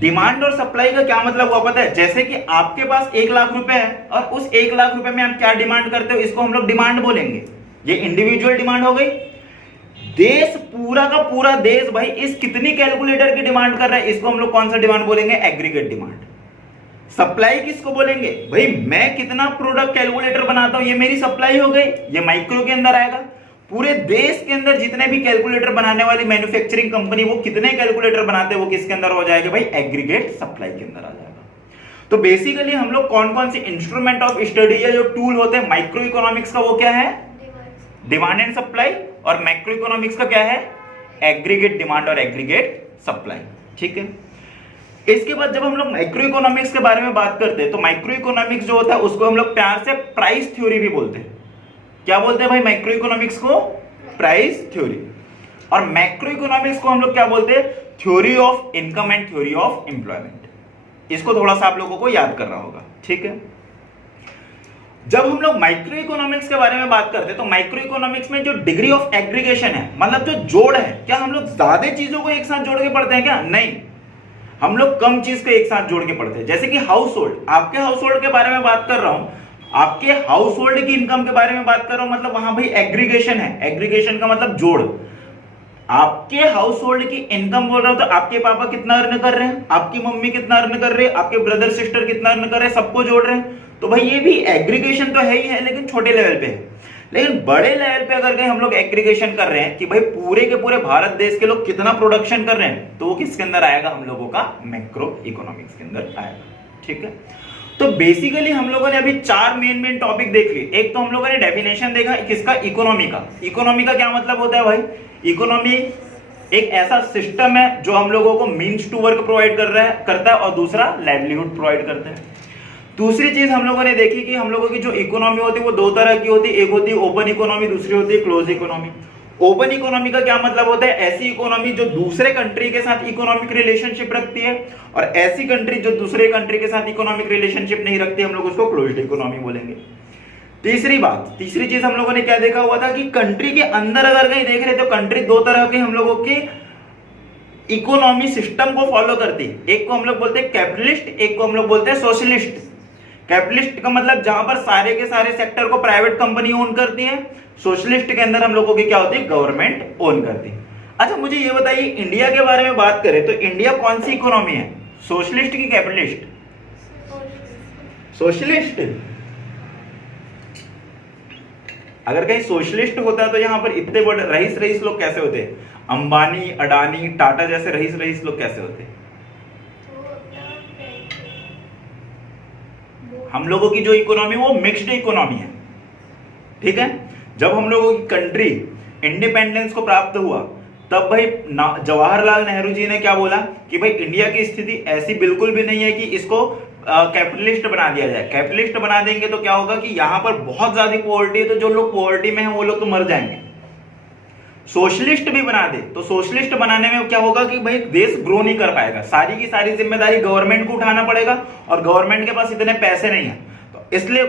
डिमांड और सप्लाई का क्या मतलब हुआ पता है, जैसे कि आपके पास 1 लाख रुपए है और उस 1 लाख रुपए में आप क्या डिमांड करते हो, इसको हम लोग डिमांड बोलेंगे। ये इंडिविजुअल डिमांड हो गई। देश पूरा का पूरा देश भाई इस कितनी कैलकुलेटर की डिमांड कर रहा है, इसको हम लोग कौन सा डिमांड बोलेंगे, एग्रीगेट डिमांड। सप्लाई किसको बोलेंगे भाई, मैं कितना प्रोडक्ट कैलकुलेटर बनाता हूं ये मेरी सप्लाई हो गई, ये माइक्रो के अंदर आएगा। पूरे देश के अंदर जितने भी कैलकुलेटर बनाने वाली मैन्युफैक्चरिंग कंपनी वो कितने कैलकुलेटर बनाते हैं वो किसके अंदर हो जाएगा भाई, एग्रीगेट सप्लाई के अंदर आ जाएगा। तो बेसिकली हम लोग कौन कौन से इंस्ट्रूमेंट ऑफ स्टडी या जो टूल होते हैं माइक्रो इकोनॉमिक्स का, वो क्या है, डिमांड एंड सप्लाई, और मैक्रो इकोनॉमिक्स का क्या है, एग्रीगेट डिमांड और एग्रीगेट सप्लाई। ठीक है। इसके बाद जब हम लोग माइक्रो इकोनॉमिक्स के बारे में बात करते हैं तो माइक्रो इकोनॉमिक्स जो होता है उसको हम लोग प्यार से प्राइस थ्योरी भी बोलते हैं। क्या बोलते हैं भाई माइक्रो इकोनॉमिक्स को, प्राइस थ्योरी। और मैक्रो इकोनॉमिक्स को हम लोग क्या बोलते हैं, theory of income and theory of employment. इसको थोड़ा सा आप लोगों को याद करना होगा। ठीक है। जब हम लोग माइक्रो इकोनॉमिक्स के बारे में बात करते हैं तो माइक्रो इकोनॉमिक्स में जो डिग्री ऑफ एग्रीगेशन है, मतलब जो जोड़ है, क्या हम लोग ज्यादा चीजों को एक साथ जोड़ के पढ़ते हैं क्या, नहीं, हम लोग कम चीज को एक साथ जोड़ के पढ़ते हैं। जैसे कि हाउस होल्ड, आपके हाउस होल्ड के बारे में बात कर रहा हूं, आपके हाउस होल्ड की इनकम के बारे में बात कर रहा हूं, मतलब वहां भाई एग्रीगेशन है। एग्रीगेशन का मतलब जोड़। आपके हाउस होल्ड की इनकम बोल रहा हूं तो आपके पापा कितना अर्न कर रहे हैं, आपकी मम्मी कितना अर्न कर रहे हैं, आपके ब्रदर सिस्टर कितना अर्न कर रहे हैं, सबको जोड़ रहे हैं। तो भाई ये भी एग्रीगेशन तो है ही है, लेकिन छोटे लेवल पे है। लेकिन बड़े लेवल पे अगर कहीं हम लोग एग्रीगेशन कर रहे हैं कि भाई पूरे के पूरे भारत देश के लोग कितना प्रोडक्शन कर रहे हैं, तो वो किसके अंदर आएगा, हम लोगों का मैक्रो इकोनॉमिक्स के अंदर आएगा। ठीक है। तो बेसिकली हम लोगों ने अभी 4 मेन टॉपिक देख लिए। एक तो हम लोगों ने डेफिनेशन देखा किसका, इकोनॉमी का। इकोनॉमी का क्या मतलब होता है भाई, इकोनॉमी एक ऐसा सिस्टम है जो हम लोगों को मीन्स टू वर्क प्रोवाइड करता है और दूसरा लाइवलीहुड प्रोवाइड करता है। दूसरी चीज हम लोगों ने देखी कि हम लोगों की जो इकोनॉमी होती है वो 2 तरह की होती है, एक होती है ओपन इकोनॉमी, दूसरी होती है क्लोज इकोनॉमी। ओपन इकोनॉमी का क्या मतलब होता है, ऐसी इकोनॉमी जो दूसरे कंट्री के साथ इकोनॉमिक रिलेशनशिप रखती है, और ऐसी कंट्री जो दूसरे कंट्री के साथ इकोनॉमिक रिलेशनशिप नहीं रखती, हम लोग उसको क्लोज्ड इकोनॉमी बोलेंगे। तीसरी चीज हम लोगों ने क्या देखा हुआ था कि कंट्री के अंदर अगर कहीं देख रहे तो कंट्री 2 तरह के हम लोगों की इकोनॉमी सिस्टम को फॉलो करती है। एक को हम लोग बोलते हैं कैपिटलिस्ट, एक को हम लोग बोलते हैं सोशलिस्ट। कैपिटलिस्ट का मतलब जहां पर सारे के सारे सेक्टर को प्राइवेट कंपनी ओन करती है। सोशलिस्ट के अंदर हम लोगों की क्या होती है, गवर्नमेंट ओन करती है। अच्छा मुझे ये बताइए, इंडिया के बारे में बात करें तो इंडिया कौन सी इकोनॉमी है, सोशलिस्ट की कैपिटलिस्ट, सोशलिस्ट। अगर कहीं सोशलिस्ट होता तो यहां पर इतने बड़े रईस लोग कैसे होते, अंबानी, अडानी, टाटा जैसे रईस लोग कैसे होते। हम लोगों की जो इकोनॉमी वो मिक्स्ड इकोनॉमी है। ठीक है। जब हम लोगों की कंट्री इंडिपेंडेंस को प्राप्त हुआ तब भाई जवाहरलाल नेहरू जी ने क्या बोला कि भाई इंडिया की स्थिति ऐसी बिल्कुल भी नहीं है कि इसको कैपिटलिस्ट बना दिया जाए। कैपिटलिस्ट बना देंगे तो क्या होगा कि यहां पर बहुत ज्यादा पॉवर्टी है, तो जो लोग पॉवर्टी में हैं वो लोग तो मर जाएंगे। सोशलिस्ट भी बना दे तो सोशलिस्ट बनाने में क्या होगा कि भाई देश ग्रो नहीं कर पाएगा, सारी की सारी जिम्मेदारी गवर्नमेंट को उठाना पड़ेगा और गवर्नमेंट के पास इतने पैसे नहीं है। तो इसलिए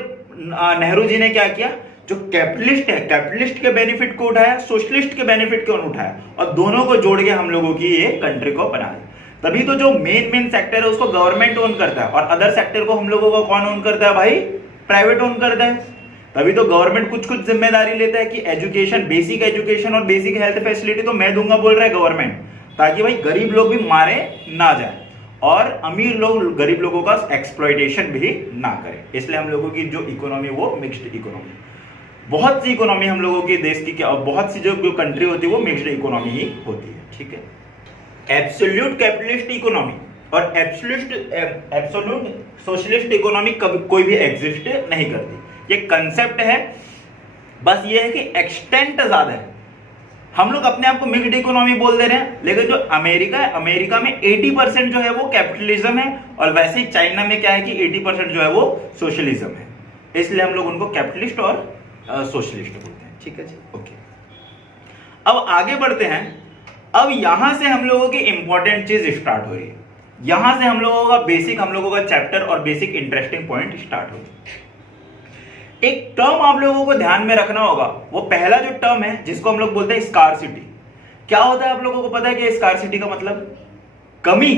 नेहरू जी ने क्या किया, जो कैपिटलिस्ट है कैपिटलिस्ट के बेनिफिट को उठाया, सोशलिस्ट के बेनिफिट को उठाया और दोनों को जोड़ के हम लोगों की ये कंट्री को बना दिया। तभी तो जो मेन सेक्टर है उसको गवर्नमेंट ओन करता है, और अदर सेक्टर को हम लोगों को कौन ओन करता है भाई? प्राइवेट ओन करता है। तभी तो गवर्नमेंट कुछ कुछ जिम्मेदारी लेता है कि एजुकेशन, बेसिक एजुकेशन और बेसिक हेल्थ फैसिलिटी तो मैं दूंगा बोल रहा है गवर्नमेंट, ताकि भाई गरीब लोग भी मारे ना जाए और अमीर लोग गरीब लोगों का एक्सप्लॉइटेशन भी ना करें। इसलिए हम लोगों की जो इकोनॉमी वो मिक्स्ड इकोनॉमी, बहुत सी इकोनॉमी हम लोगों के देश की क्या, बहुत सी जो कंट्री होती है वो मिक्स्ड इकोनॉमी ही होती है, ठीक है। एब्सोल्यूट कैपिटलिस्ट इकोनॉमी और एब्सोल्यूट सोशलिस्ट इकोनॉमी कभी कोई भी एग्जिस्ट नहीं करती। ये कंसेप्ट है, बस ये है कि एक्सटेंट ज्यादा है। हम लोग अपने आप को मिक्स्ड इकोनॉमी बोल दे रहे हैं, लेकिन जो अमेरिका है, अमेरिका में 80% जो है वो कैपिटलिज्म है, और वैसे ही चाइना में क्या है कि 80% जो है वो सोशलिज्म है। इसलिए हम लोग उनको कैपिटलिस्ट और सोशलिस्ट बोलते हैं, ठीक है जी, ओके। अब आगे बढ़ते हैं। अब यहां से हम लोगों की इंपॉर्टेंट चीज स्टार्ट हो रही है, यहां से हम लोगों का बेसिक, हम लोगों का चैप्टर और बेसिक इंटरेस्टिंग पॉइंट स्टार्ट हो रही है। एक टर्म आप लोगों को ध्यान में रखना होगा, वो पहला जो टर्म है जिसको हम लोग बोलते हैं स्कार्सिटी। क्या होता है आप लोगों को पता है कि स्कार्सिटी का मतलब? कमी।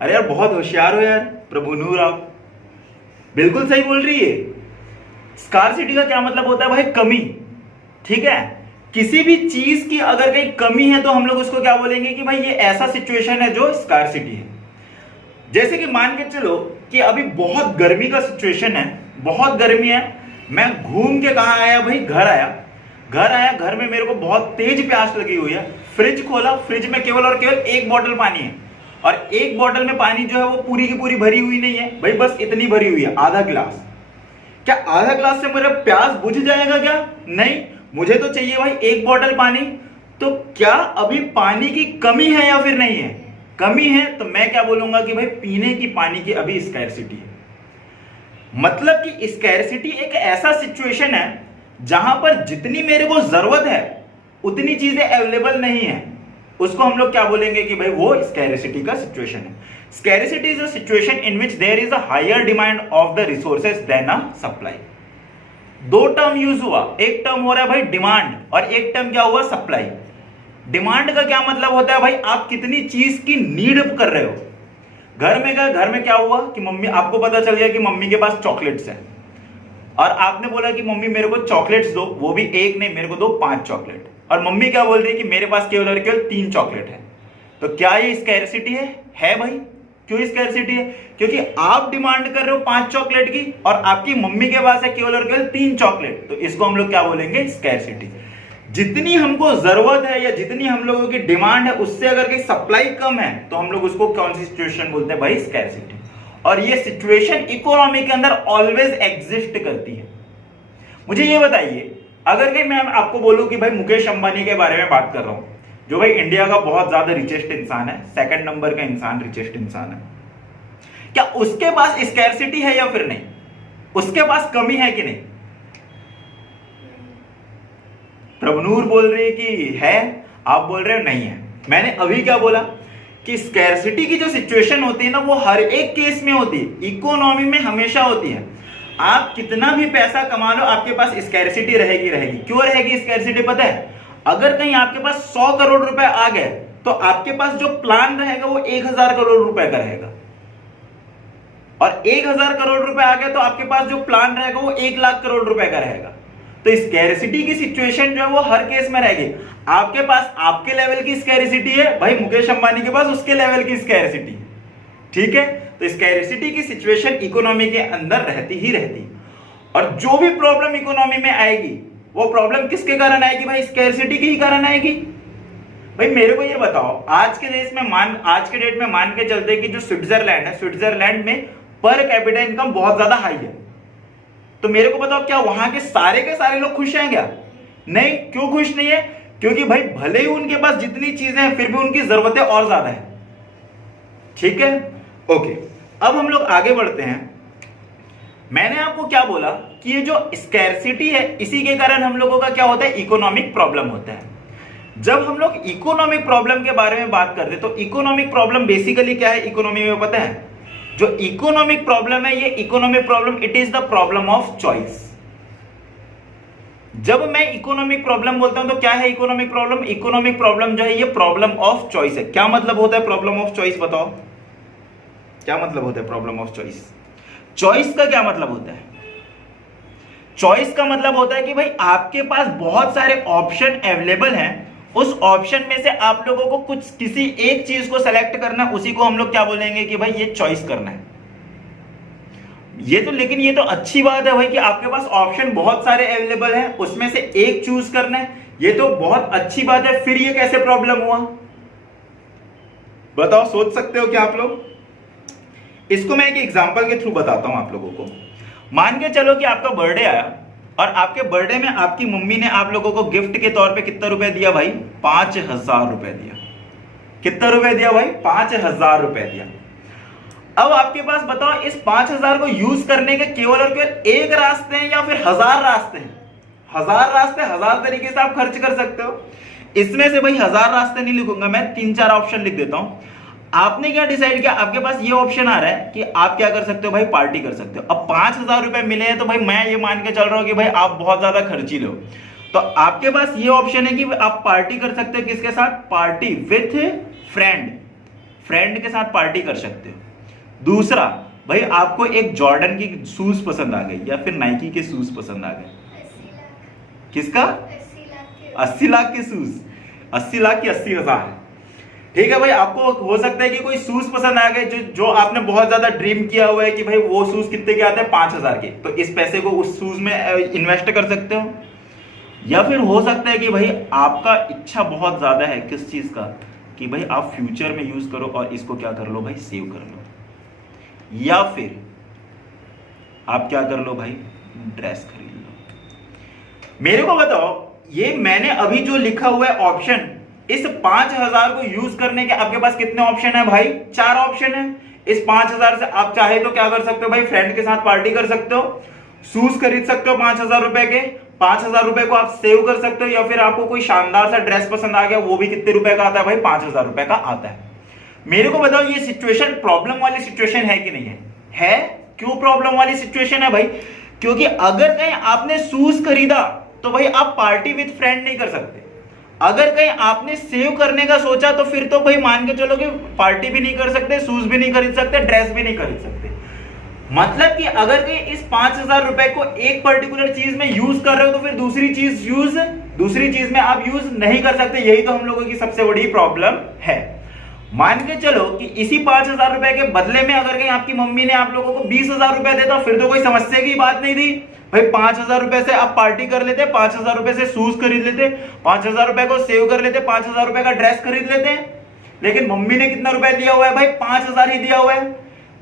अरे यार बहुत होशियार हो यार, प्रभु नूर आप बिल्कुल सही बोल रही है। स्कार्सिटी का क्या मतलब होता है भाई? कमी, ठीक है। किसी भी चीज की अगर कहीं कमी है तो हम लोग उसको क्या बोलेंगे कि भाई ये ऐसा सिचुएशन है जो स्कार्सिटी है। जैसे कि मान के चलो कि अभी बहुत गर्मी का सिचुएशन है, बहुत गर्मी है, मैं घूम के कहा आया भाई? घर आया, घर में मेरे को बहुत तेज प्यास लगी हुई है, फ्रिज खोला, फ्रिज में केवल और केवल एक बोतल पानी है, और एक बोतल में पानी जो है वो पूरी की पूरी भरी हुई नहीं है भाई, बस इतनी भरी हुई है, आधा गिलास। क्या आधा गिलास से मेरा प्यास बुझ जाएगा क्या? नहीं, मुझे तो चाहिए भाई एक बोतल पानी। तो क्या अभी पानी की कमी है या फिर नहीं है? कमी है, तो मैं क्या बोलूंगा कि भाई पीने की पानी की अभी स्कैर्सिटी है। मतलब कि स्कैर्सिटी एक ऐसा सिचुएशन है जहां पर जितनी मेरे को जरूरत है उतनी चीजें अवेलेबल नहीं है, उसको हम लोग क्या बोलेंगे कि भाई वो स्कैर्सिटी का सिचुएशन है। Scarcity is a situation in which there is a higher demand of the resources than a supply. दो टर्म यूज हुआ, एक टर्म हो रहा है भाई डिमांड, और एक टर्म क्या हुआ? सप्लाई। डिमांड का क्या मतलब होता है भाई? आप कितनी चीज की नीड कर रहे हो। घर में क्या हुआ कि मम्मी, आपको पता चल गया कि मम्मी के पास चॉकलेट्स हैं, और आपने बोला कि मम्मी मेरे को चॉकलेट्स दो, वो भी एक नहीं, मेरे को दो 5 चॉकलेट, और मम्मी क्या बोल रही है कि मेरे पास केवल और केवल 3 चॉकलेट है। तो क्या ये स्कैर्सिटी है भाई? क्यों स्कैर्सिटी है? क्योंकि आप डिमांड कर रहे हो 5 चॉकलेट की और आपकी मम्मी के पास है केवल और केवल 3 चॉकलेट, तो इसको हम लोग क्या बोलेंगे? स्कैर्सिटी। जितनी हमको जरूरत है या जितनी हम लोगों की डिमांड है उससे अगर कहीं सप्लाई कम है तो हम लोग उसको कौन सी सिचुएशन बोलते हैं भाई? स्कैर्सिटी। और ये सिचुएशन इकोनॉमी के अंदर ऑलवेज एग्जिस्ट करती है। मुझे ये बताइए, अगर कहीं मैं आपको बोलूं कि भाई मुकेश अंबानी के बारे में बात कर रहा हूं, जो भाई इंडिया का बहुत ज्यादा रिचेस्ट इंसान है, 2nd नंबर का इंसान, रिचेस्ट इंसान है, क्या उसके पास स्कैर्सिटी है या फिर नहीं? उसके पास कमी है कि नहीं? प्रभनूर बोल रही है कि है, आप बोल रहे हो नहीं है। मैंने अभी क्या बोला कि स्कैर्सिटी की जो सिचुएशन होती है ना वो हर एक केस में होती है, इकोनॉमी में हमेशा होती है। आप कितना भी पैसा कमा लो आपके पास स्कैर्सिटी रहेगी। क्यों रहेगी स्कैर्सिटी पता है? अगर कहीं आपके पास 100 करोड़ रुपए आ गए तो आपके पास जो प्लान रहेगा वो 1000 करोड़ रुपए का रहेगा, और 1000 करोड़ रुपए आ गए तो आपके पास जो प्लान रहेगा वो 1 लाख करोड़ रुपए का रहेगा। तो स्कैर्सिटी की सिचुएशन जो है वो हर केस में रहेगी। आपके पास आपके लेवल की स्कैर्सिटी है भाई, मुकेश अंबानी के पास उसके लेवल की स्कैर्सिटी है, ठीक है। तो स्कैर्सिटी की सिचुएशन इकोनॉमी के अंदर रहती ही रहती, और जो भी प्रॉब्लम इकोनॉमी में आएगी वो प्रॉब्लम किसके कारण आएगी भाई? स्कैर्सिटी के ही कारण आएगी। भाई मेरे को ये बताओ, आज के डेट में मान के चलते कि जो स्विट्जरलैंड है, स्विट्जरलैंड में पर कैपिटा इनकम बहुत ज्यादा हाई है, तो मेरे को बताओ क्या वहां के सारे लोग खुश हैं क्या? नहीं। क्यों खुश नहीं है? क्योंकि भाई भले ही उनके पास जितनी चीजें हैं फिर भी उनकी जरूरतें और ज्यादा है, ठीक है, ओके। अब हम लोग आगे बढ़ते हैं। मैंने आपको क्या बोला कि ये जो स्कैर्सिटी है इसी के कारण हम लोगों का क्या होता है? इकोनॉमिक प्रॉब्लम होता है। जब हम लोग इकोनॉमिक प्रॉब्लम के बारे में बात करते हैं तो इकोनॉमिक प्रॉब्लम बेसिकली क्या है इकोनॉमी में पता है? जो इकोनॉमिक प्रॉब्लम है, ये economic problem it is the problem of choice. जब मैं इकोनॉमिक प्रॉब्लम बोलता हूं तो क्या है इकोनॉमिक प्रॉब्लम? इकोनॉमिक प्रॉब्लम जो है ये प्रॉब्लम ऑफ चॉइस है। क्या मतलब होता है प्रॉब्लम ऑफ चॉइस बताओ? क्या मतलब होता है प्रॉब्लम ऑफ चॉइस? चॉइस का क्या मतलब होता है? चॉइस का मतलब होता है कि भाई आपके पास बहुत सारे ऑप्शन अवेलेबल हैं, उस ऑप्शन में से आप लोगों को कुछ किसी एक चीज को सेलेक्ट करना है, उसी को हम लोग क्या बोलेंगे कि भाई ये चॉइस करना है। लेकिन ये तो अच्छी बात है भाई कि आपके पास ऑप्शन बहुत सारे अवेलेबल हैं, उसमें से एक चूज करना है, ये तो बहुत अच्छी बात है। फिर ये कैसे प्रॉब्लम हुआ बताओ, सोच सकते हो क्या आप लोग? इसको मैं एक एग्जांपल के थ्रू बताता हूं आप लोगों को। मान के चलो कि आपका बर्थडे आया और आपके बर्थडे में आपकी मम्मी ने आप लोगों को गिफ्ट के तौर पे कितना रुपए दिया भाई? 5,000 रुपए दिया। कितना रुपए दिया भाई? 5,000 रुपए दिया। अब आपके पास बताओ इस 5,000 को यूज करने के केवल और केवल एक रास्ते हैं या फिर 1,000 रास्ते हैं? 1,000 रास्ते, 1,000 तरीके से आप खर्च कर सकते हो। इसमें से भाई 1,000 रास्ते नहीं लिखूंगा मैं, 3-4 ऑप्शन लिख देता हूं। आपने क्या डिसाइड किया? आपके पास ये ऑप्शन आ रहा है कि आप क्या कर सकते हो भाई? पार्टी कर सकते हो। अब 5,000 रुपए मिले हैं तो भाई मैं ये मान के चल रहा हूं कि भाई आप बहुत ज्यादा खर्चीले हो, तो आपके पास ये ऑप्शन है कि आप पार्टी कर सकते हो। किसके साथ? पार्टी विथ फ्रेंड, फ्रेंड के साथ पार्टी कर सकते हो। दूसरा भाई आपको एक जॉर्डन की शूज पसंद आ गई या फिर नाइकी के शूज पसंद आ गए। किसका? 80 लाख के शूज, 80 लाख की 80,000। ठीक है भाई, आपको हो सकता है कि कोई शूज पसंद आ गए जो आपने बहुत ज्यादा ड्रीम किया हुआ है कि भाई वो शूज कितने के आते हैं? 5,000 के, तो इस पैसे को उस शूज में इन्वेस्ट कर सकते हो। या फिर हो सकता है कि भाई आपका इच्छा बहुत ज्यादा है किस चीज का, कि भाई आप फ्यूचर में यूज करो और इसको क्या कर लो भाई? सेव कर लो। या फिर आप क्या कर लो भाई? ड्रेस खरीद लो। मेरे को बताओ, ये मैंने अभी जो लिखा हुआ है ऑप्शन, इस 5,000 को यूज करने के आपके पास कितने ऑप्शन है भाई? 4 ऑप्शन है। इस 5,000 से आप चाहे तो क्या कर सकते हो भाई? फ्रेंड के साथ पार्टी कर सकते हो, शूज खरीद सकते हो 5,000 रुपए के, 5,000 रुपए को आप सेव कर सकते हो, या फिर आपको कोई शानदार सा ड्रेस पसंद आ गया, वो भी कितने रुपए का आता है भाई? 5,000 रुपए का आता है। मेरे को बताओ ये सिचुएशन प्रॉब्लम वाली सिचुएशन है कि नहीं है? है। क्यों प्रॉब्लम वाली सिचुएशन है भाई? क्योंकि अगर कहीं आपने शूज खरीदा तो भाई आप पार्टी विद फ्रेंड नहीं कर सकते। अगर कहीं आपने सेव करने का सोचा तो फिर तो भाई मान के चलो कि पार्टी भी नहीं कर सकते, शूज भी नहीं खरीद सकते, ड्रेस भी नहीं खरीद सकते। मतलब कि अगर कहीं इस 5,000 रुपए को एक पर्टिकुलर चीज में यूज कर रहे हो तो फिर दूसरी चीज में आप यूज नहीं कर सकते। यही तो हम लोगों की सबसे बड़ी प्रॉब्लम है। मान के चलो कि इसी 5,000 रुपए के बदले में अगर कहीं आपकी मम्मी ने आप लोगों को 20,000 रुपए देता फिर तो कोई समस्या की बात नहीं थी भाई। 5,000 रुपए से आप पार्टी कर लेते, 5,000 रुपए से शूज खरीद लेते, 5,000 रुपए को सेव कर लेते, 5,000 रुपए का ड्रेस खरीद लेते। लेकिन मम्मी ने कितना रुपए दिया हुआ है भाई? 5,000 ही दिया हुआ है।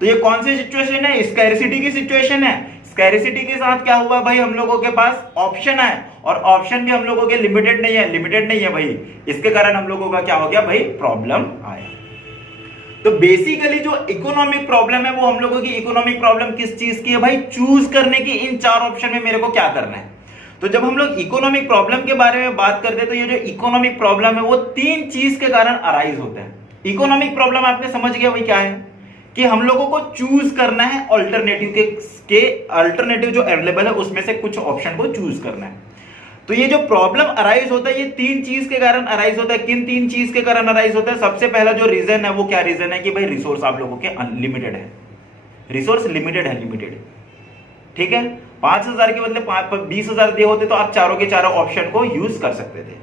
तो ये कौन सी सिचुएशन है? स्कैरिसिटी की सिचुएशन है। स्कैरिसिटी के साथ क्या हुआ भाई? हम लोगों के पास ऑप्शन है और ऑप्शन भी हम लोगों के लिमिटेड नहीं है भाई। इसके कारण हम लोगों का क्या हो गया भाई? प्रॉब्लम आया। तो बेसिकली जो इकोनॉमिक प्रॉब्लम है वो हम लोगों की इकोनॉमिक प्रॉब्लम किस चीज की है भाई? चूज करने की इन 4 ऑप्शन में मेरे को क्या करना है। तो जब हम लोग इकोनॉमिक प्रॉब्लम के बारे में बात करते हैं तो ये जो इकोनॉमिक प्रॉब्लम है वो 3 चीज के कारण अराइज होता है। इकोनॉमिक प्रॉब्लम आपने समझ गया भाई क्या है? कि हम लोगों को चूज करना है अल्टरनेटिव जो अवेलेबल है उसमें से कुछ ऑप्शन को चूज करना है। तो ये जो प्रॉब्लम अराइज होता है ये 3 चीज के कारण अराइज होता है। किन 3 चीज के कारण अराइज होता है? सबसे पहला जो रीजन है वो क्या रीजन है? कि भाई रिसोर्स आप लोगों के अनलिमिटेड है, रिसोर्स लिमिटेड। ठीक है, 5,000 के बदले 20,000 दिए होते तो आप चारों के चारों ऑप्शन को यूज कर सकते थे।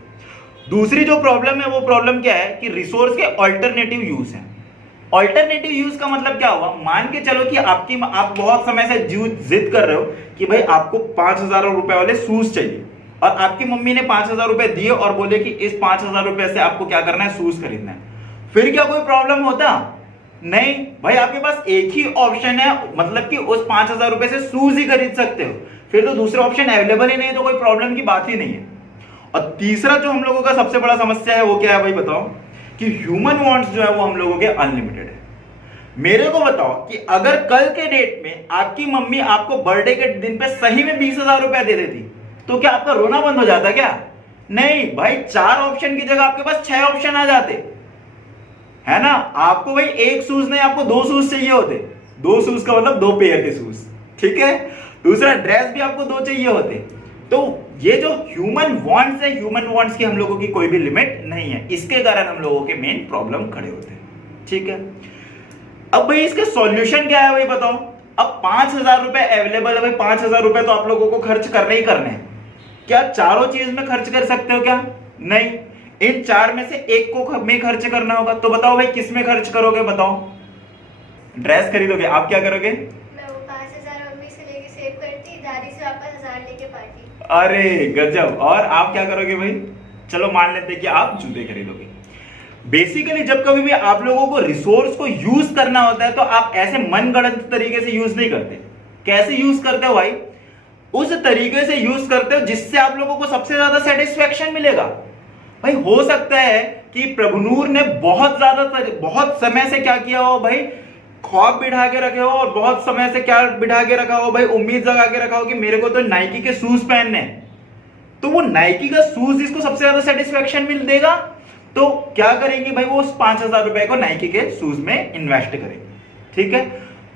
दूसरी जो प्रॉब्लम है वो प्रॉब्लम क्या है? कि रिसोर्स के ऑल्टरनेटिव यूज है। ऑल्टरनेटिव यूज का मतलब क्या हुआ? मान के चलो कि आप बहुत समय से जिद कर रहे हो कि भाई आपको 5,000 रुपए वाले शूज चाहिए और आपकी मम्मी ने 5,000 रुपए दिए और बोले कि इस 5,000 रुपए से आपको क्या करना है? शूज खरीदना है। फिर क्या कोई प्रॉब्लम होता? नहीं भाई, आपके पास एक ही ऑप्शन है, मतलब कि उस 5,000 रुपए से शूज ही खरीद सकते हो। फिर तो दूसरे ऑप्शन अवेलेबल ही नहीं, तो कोई प्रॉब्लम की बात ही नहीं है। और तीसरा जो हम लोगों का सबसे बड़ा समस्या है वो क्या है भाई? बताओ कि ह्यूमन वांट्स जो है वो हम लोगों के अनलिमिटेड है। मेरे को बताओ कि अगर कल के डेट में आपकी मम्मी आपको बर्थडे के दिन पे सही में 20,000 रुपए दे देती तो क्या आपका रोना बंद हो जाता? क्या नहीं भाई, 4 ऑप्शन की जगह आपके पास 6 ऑप्शन आ जाते, है ना। आपको भाई एक शूज नहीं, आपको 2 शूज चाहिए होते। 2 शूज का मतलब 2 पेयर के शूज, ठीक है। दूसरा ड्रेस भी आपको 2 चाहिए होते। तो ये जो ह्यूमन वांट्स है, ह्यूमन वांट्स की हम लोगों की कोई भी लिमिट नहीं है। इसके कारण हम लोगों के मेन प्रॉब्लम खड़े होते हैं, ठीक है। अब भाई इसके सॉल्यूशन क्या है भाई बताओ। अब 5,000 रुपए अवेलेबल है भाई, 5,000 रुपए तो आप लोगों को खर्च करने ही करने हैं। क्या चारों चीज में खर्च कर सकते हो क्या? नहीं, इन चार में से एक को में खर्च करना होगा। तो बताओ भाई किस में खर्च करोगे बताओ। ड्रेस खरीदोगे, आप क्या करोगे? मैं वो 5,000 मम्मी से लेके सेव करती, दादी से वापस 1,000 लेके पार्टी। अरे गजब। और आप क्या करोगे भाई? चलो मान लेते हैं कि आप जूते खरीदोगे। बेसिकली जब कभी भी आप लोगों को रिसोर्स को यूज करना होता है तो आप ऐसे मनगढ़ंत तरीके से यूज नहीं करते। कैसे यूज करते हो भाई? उस तरीके से यूज करते हो जिससे आप लोगों को सबसे ज्यादा सेटिस्फेक्शन मिलेगा। भाई हो सकता है कि प्रभुनूर ने बहुत समय से क्या किया हो भाई, ख्वाब बिठा के रखे हो, और बहुत समय से क्या बिठा के रखा हो भाई, उम्मीद जगा के रखा हो कि मेरे को तो नाइकी के शूज पहनने हैं। तो वो नाइकी का शूज इसको सबसे ज्यादा सेटिस्फेक्शन मिल देगा, तो क्या करेंगे भाई, वो उस 5,000 रुपए को नाइकी के शूज में इन्वेस्ट करेंगे। ठीक है,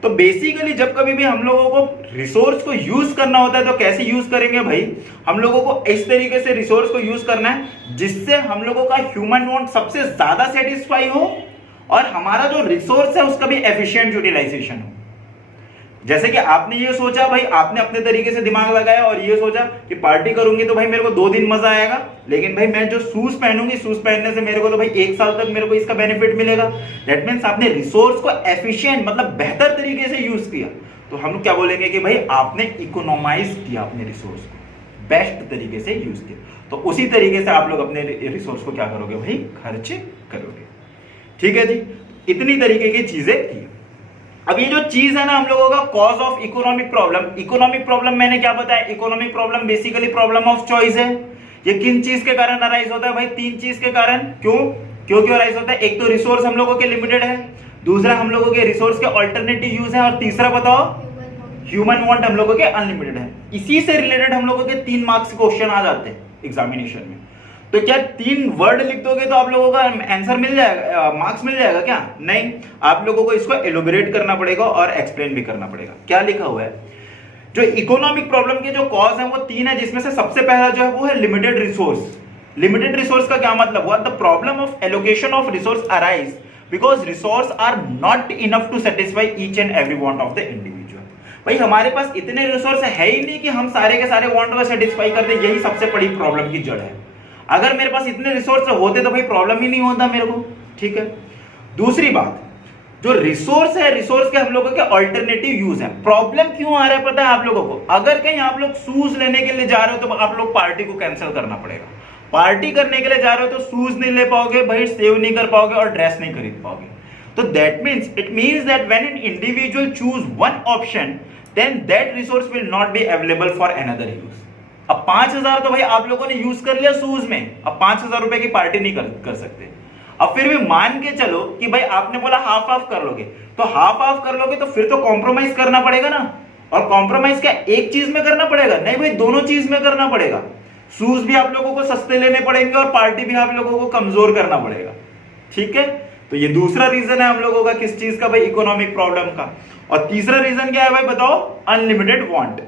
तो बेसिकली जब कभी भी हम लोगों को रिसोर्स को यूज करना होता है तो कैसे यूज करेंगे भाई? हम लोगों को इस तरीके से रिसोर्स को यूज करना है जिससे हम लोगों का ह्यूमन वांट सबसे ज्यादा सेटिस्फाई हो और हमारा जो रिसोर्स है उसका भी एफिशिएंट यूटिलाइजेशन हो। जैसे कि आपने ये सोचा भाई, आपने अपने तरीके से दिमाग लगाया और ये सोचा कि पार्टी करूंगी तो भाई मेरे को 2 दिन मजा आएगा, लेकिन भाई मैं जो शूज पहनूंगी, शूज पहनने से मेरे को तो भाई 1 साल तक मेरे को इसका बेनिफिट मिलेगा। दैट मीन्स आपने रिसोर्स को एफिशिएंट मतलब बेहतर तरीके से यूज किया। तो हम लोग क्या बोलेंगे कि भाई आपने इकोनोमाइज किया अपने रिसोर्स को, बेस्ट तरीके से यूज किया। तो उसी तरीके से आप लोग अपने रिसोर्स को क्या करोगे भाई? खर्च करोगे। ठीक है जी, इतनी तरीके की चीजें थी। अब ये जो चीज है ना हम लोगों का cause of economic problem, economic problem मैंने क्या बताया? Economic problem basically problem of choice है। ये किन चीज के कारण अराइज होता है भाई? 3 चीज के कारण। क्यों अराइज होता है? एक तो रिसोर्स हम लोगों के लिमिटेड है, दूसरा हम लोगों के रिसोर्स के ऑल्टरनेटिव यूज है, और तीसरा बताओ ह्यूमन वांट हम लोगों के अनलिमिटेड है। इसी से रिलेटेड हम लोगों के 3 मार्क्स क्वेश्चन आ जाते हैं एग्जामिनेशन में। तो क्या 3 वर्ड लिख दोगे तो आप लोगों का आंसर मिल जाएगा, मार्क्स मिल जाएगा क्या? नहीं, आप लोगों को इसको एलोबरेट करना पड़ेगा और एक्सप्लेन भी करना पड़ेगा। क्या लिखा हुआ है? जो इकोनॉमिक प्रॉब्लम के जो कॉज है वो 3 है, जिसमें से सबसे पहला जो है वो है लिमिटेड रिसोर्स। लिमिटेड रिसोर्स का क्या मतलब हुआ? The problem of allocation of resource arise because resource are not enough to satisfy each and every want of the individual. भाई हमारे पास इतने रिसोर्स है ही नहीं कि हम सारे के सारे वांट को सेटिस्फाई कर दे। यही सबसे बड़ी प्रॉब्लम की जड़ है। अगर मेरे पास इतने रिसोर्स होते तो भाई प्रॉब्लम ही नहीं होता मेरे को। ठीक है, दूसरी बात, जो रिसोर्स है, रिसोर्स के हम लोगों के ऑल्टरनेटिव यूज है। प्रॉब्लम क्यों आ रहा है पता है आप लोगों को? अगर कहीं आप लोग शूज लेने के लिए जा रहे हो तो आप लोग पार्टी को कैंसिल करना पड़ेगा। पार्टी करने के लिए जा रहे हो तो शूज नहीं ले पाओगे भाई, सेव नहीं कर पाओगे और ड्रेस नहीं खरीद पाओगे। तो that means it means that when an individual choose one option then that resource will not be available for another use. अब 5,000 तो भाई आप लोगों ने यूज कर लिया शूज में, अब 5,000 रुपए की पार्टी नहीं कर सकते। अब फिर भी मान के चलो कि भाई आपने बोला हाफ ऑफ कर लोगे, तो हाफ ऑफ कर लोगे तो फिर तो कॉम्प्रोमाइज करना पड़ेगा ना। और कॉम्प्रोमाइज क्या एक चीज में करना पड़ेगा? नहीं भाई, दोनों चीज में करना पड़ेगा। शूज भी आप लोगों को सस्ते लेने पड़ेंगे और पार्टी भी आप लोगों को कमजोर करना पड़ेगा। ठीक है, तो ये दूसरा रीजन है हम लोगों का किस चीज का भाई? इकोनॉमिक प्रॉब्लम का। और तीसरा रीजन क्या है भाई बताओ? Unlimited want.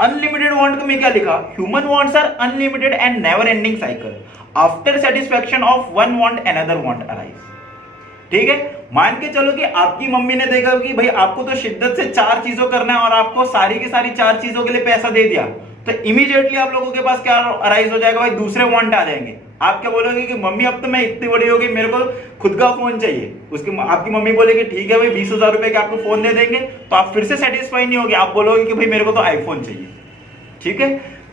अनलिमिटेड वांट में क्या लिखा? Human wants are unlimited and never ending cycle. After satisfaction of one want another want arise. ठीक है, मान के चलो कि आपकी मम्मी ने देखा कि भाई आपको तो शिद्दत से 4 चीजों करना है और आपको सारी की सारी 4 चीजों के लिए पैसा दे दिया, तो इमीडिएटली आप लोगों के पास क्या अराइज हो जाएगा भाई? दूसरे वांट आ जाएंगे। आप क्या बोलोगे कि मम्मी अब तो मैं इतनी बड़ी हो गई, मेरे को खुद का फोन चाहिए। उसकी आपकी मम्मी बोलेगी ठीक है भाई 20,000 रुपए के आपको फोन दे देंगे, तो आप फिर से सेटिस्फाई नहीं होगे, आप बोलोगे कि भाई मेरे को तो आईफोन चाहिए। ठीक है,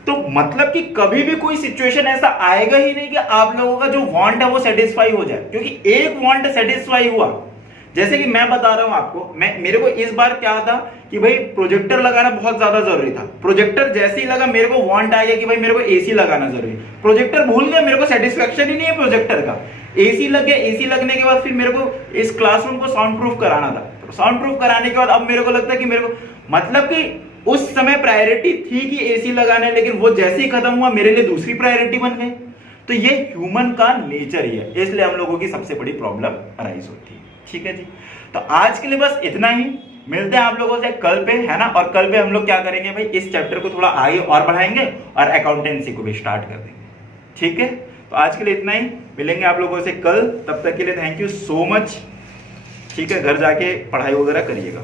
तो मतलब कि कभी भी कोई सिचुएशन ऐसा आएगा ही नहीं कि आप लोगों का जो वांट है वो सेटिस्फाई हो जाए, क्योंकि एक वांट सेटिस्फाई हुआ। जैसे कि मैं बता रहा हूं आपको, मेरे को इस बार क्या था कि भाई प्रोजेक्टर लगाना बहुत ज्यादा जरूरी था। प्रोजेक्टर जैसे ही लगा मेरे को वांट आ गया कि भाई मेरे को एसी लगाना जरूरी है। प्रोजेक्टर भूल गया, मेरे को सेटिस्फेक्शन ही नहीं है प्रोजेक्टर का। एसी लग गया, एसी लगने के बाद फिर मेरे को इस क्लासरूम को साउंड प्रूफ कराना था। साउंड प्रूफ कराने के बाद अब मेरे को लगता है कि मेरे को मतलब कि उस समय प्रायोरिटी थी कि एसी लगाने, लेकिन वो जैसे ही खत्म हुआ मेरे लिए दूसरी प्रायोरिटी बन गई। तो ये ह्यूमन का नेचर ही है, इसलिए हम लोगों की सबसे बड़ी प्रॉब्लम अराइज होती है। ठीक है जी, तो आज के लिए बस इतना ही। मिलते हैं आप लोगों से कल पे, है ना। और कल पे हम लोग क्या करेंगे भाई, इस चैप्टर को थोड़ा आगे और बढ़ाएंगे और अकाउंटेंसी को भी स्टार्ट कर देंगे। ठीक है, तो आज के लिए इतना ही। मिलेंगे आप लोगों से कल, तब तक के लिए थैंक यू सो मच। ठीक है, घर जाके पढ़ाई वगैरह करिएगा।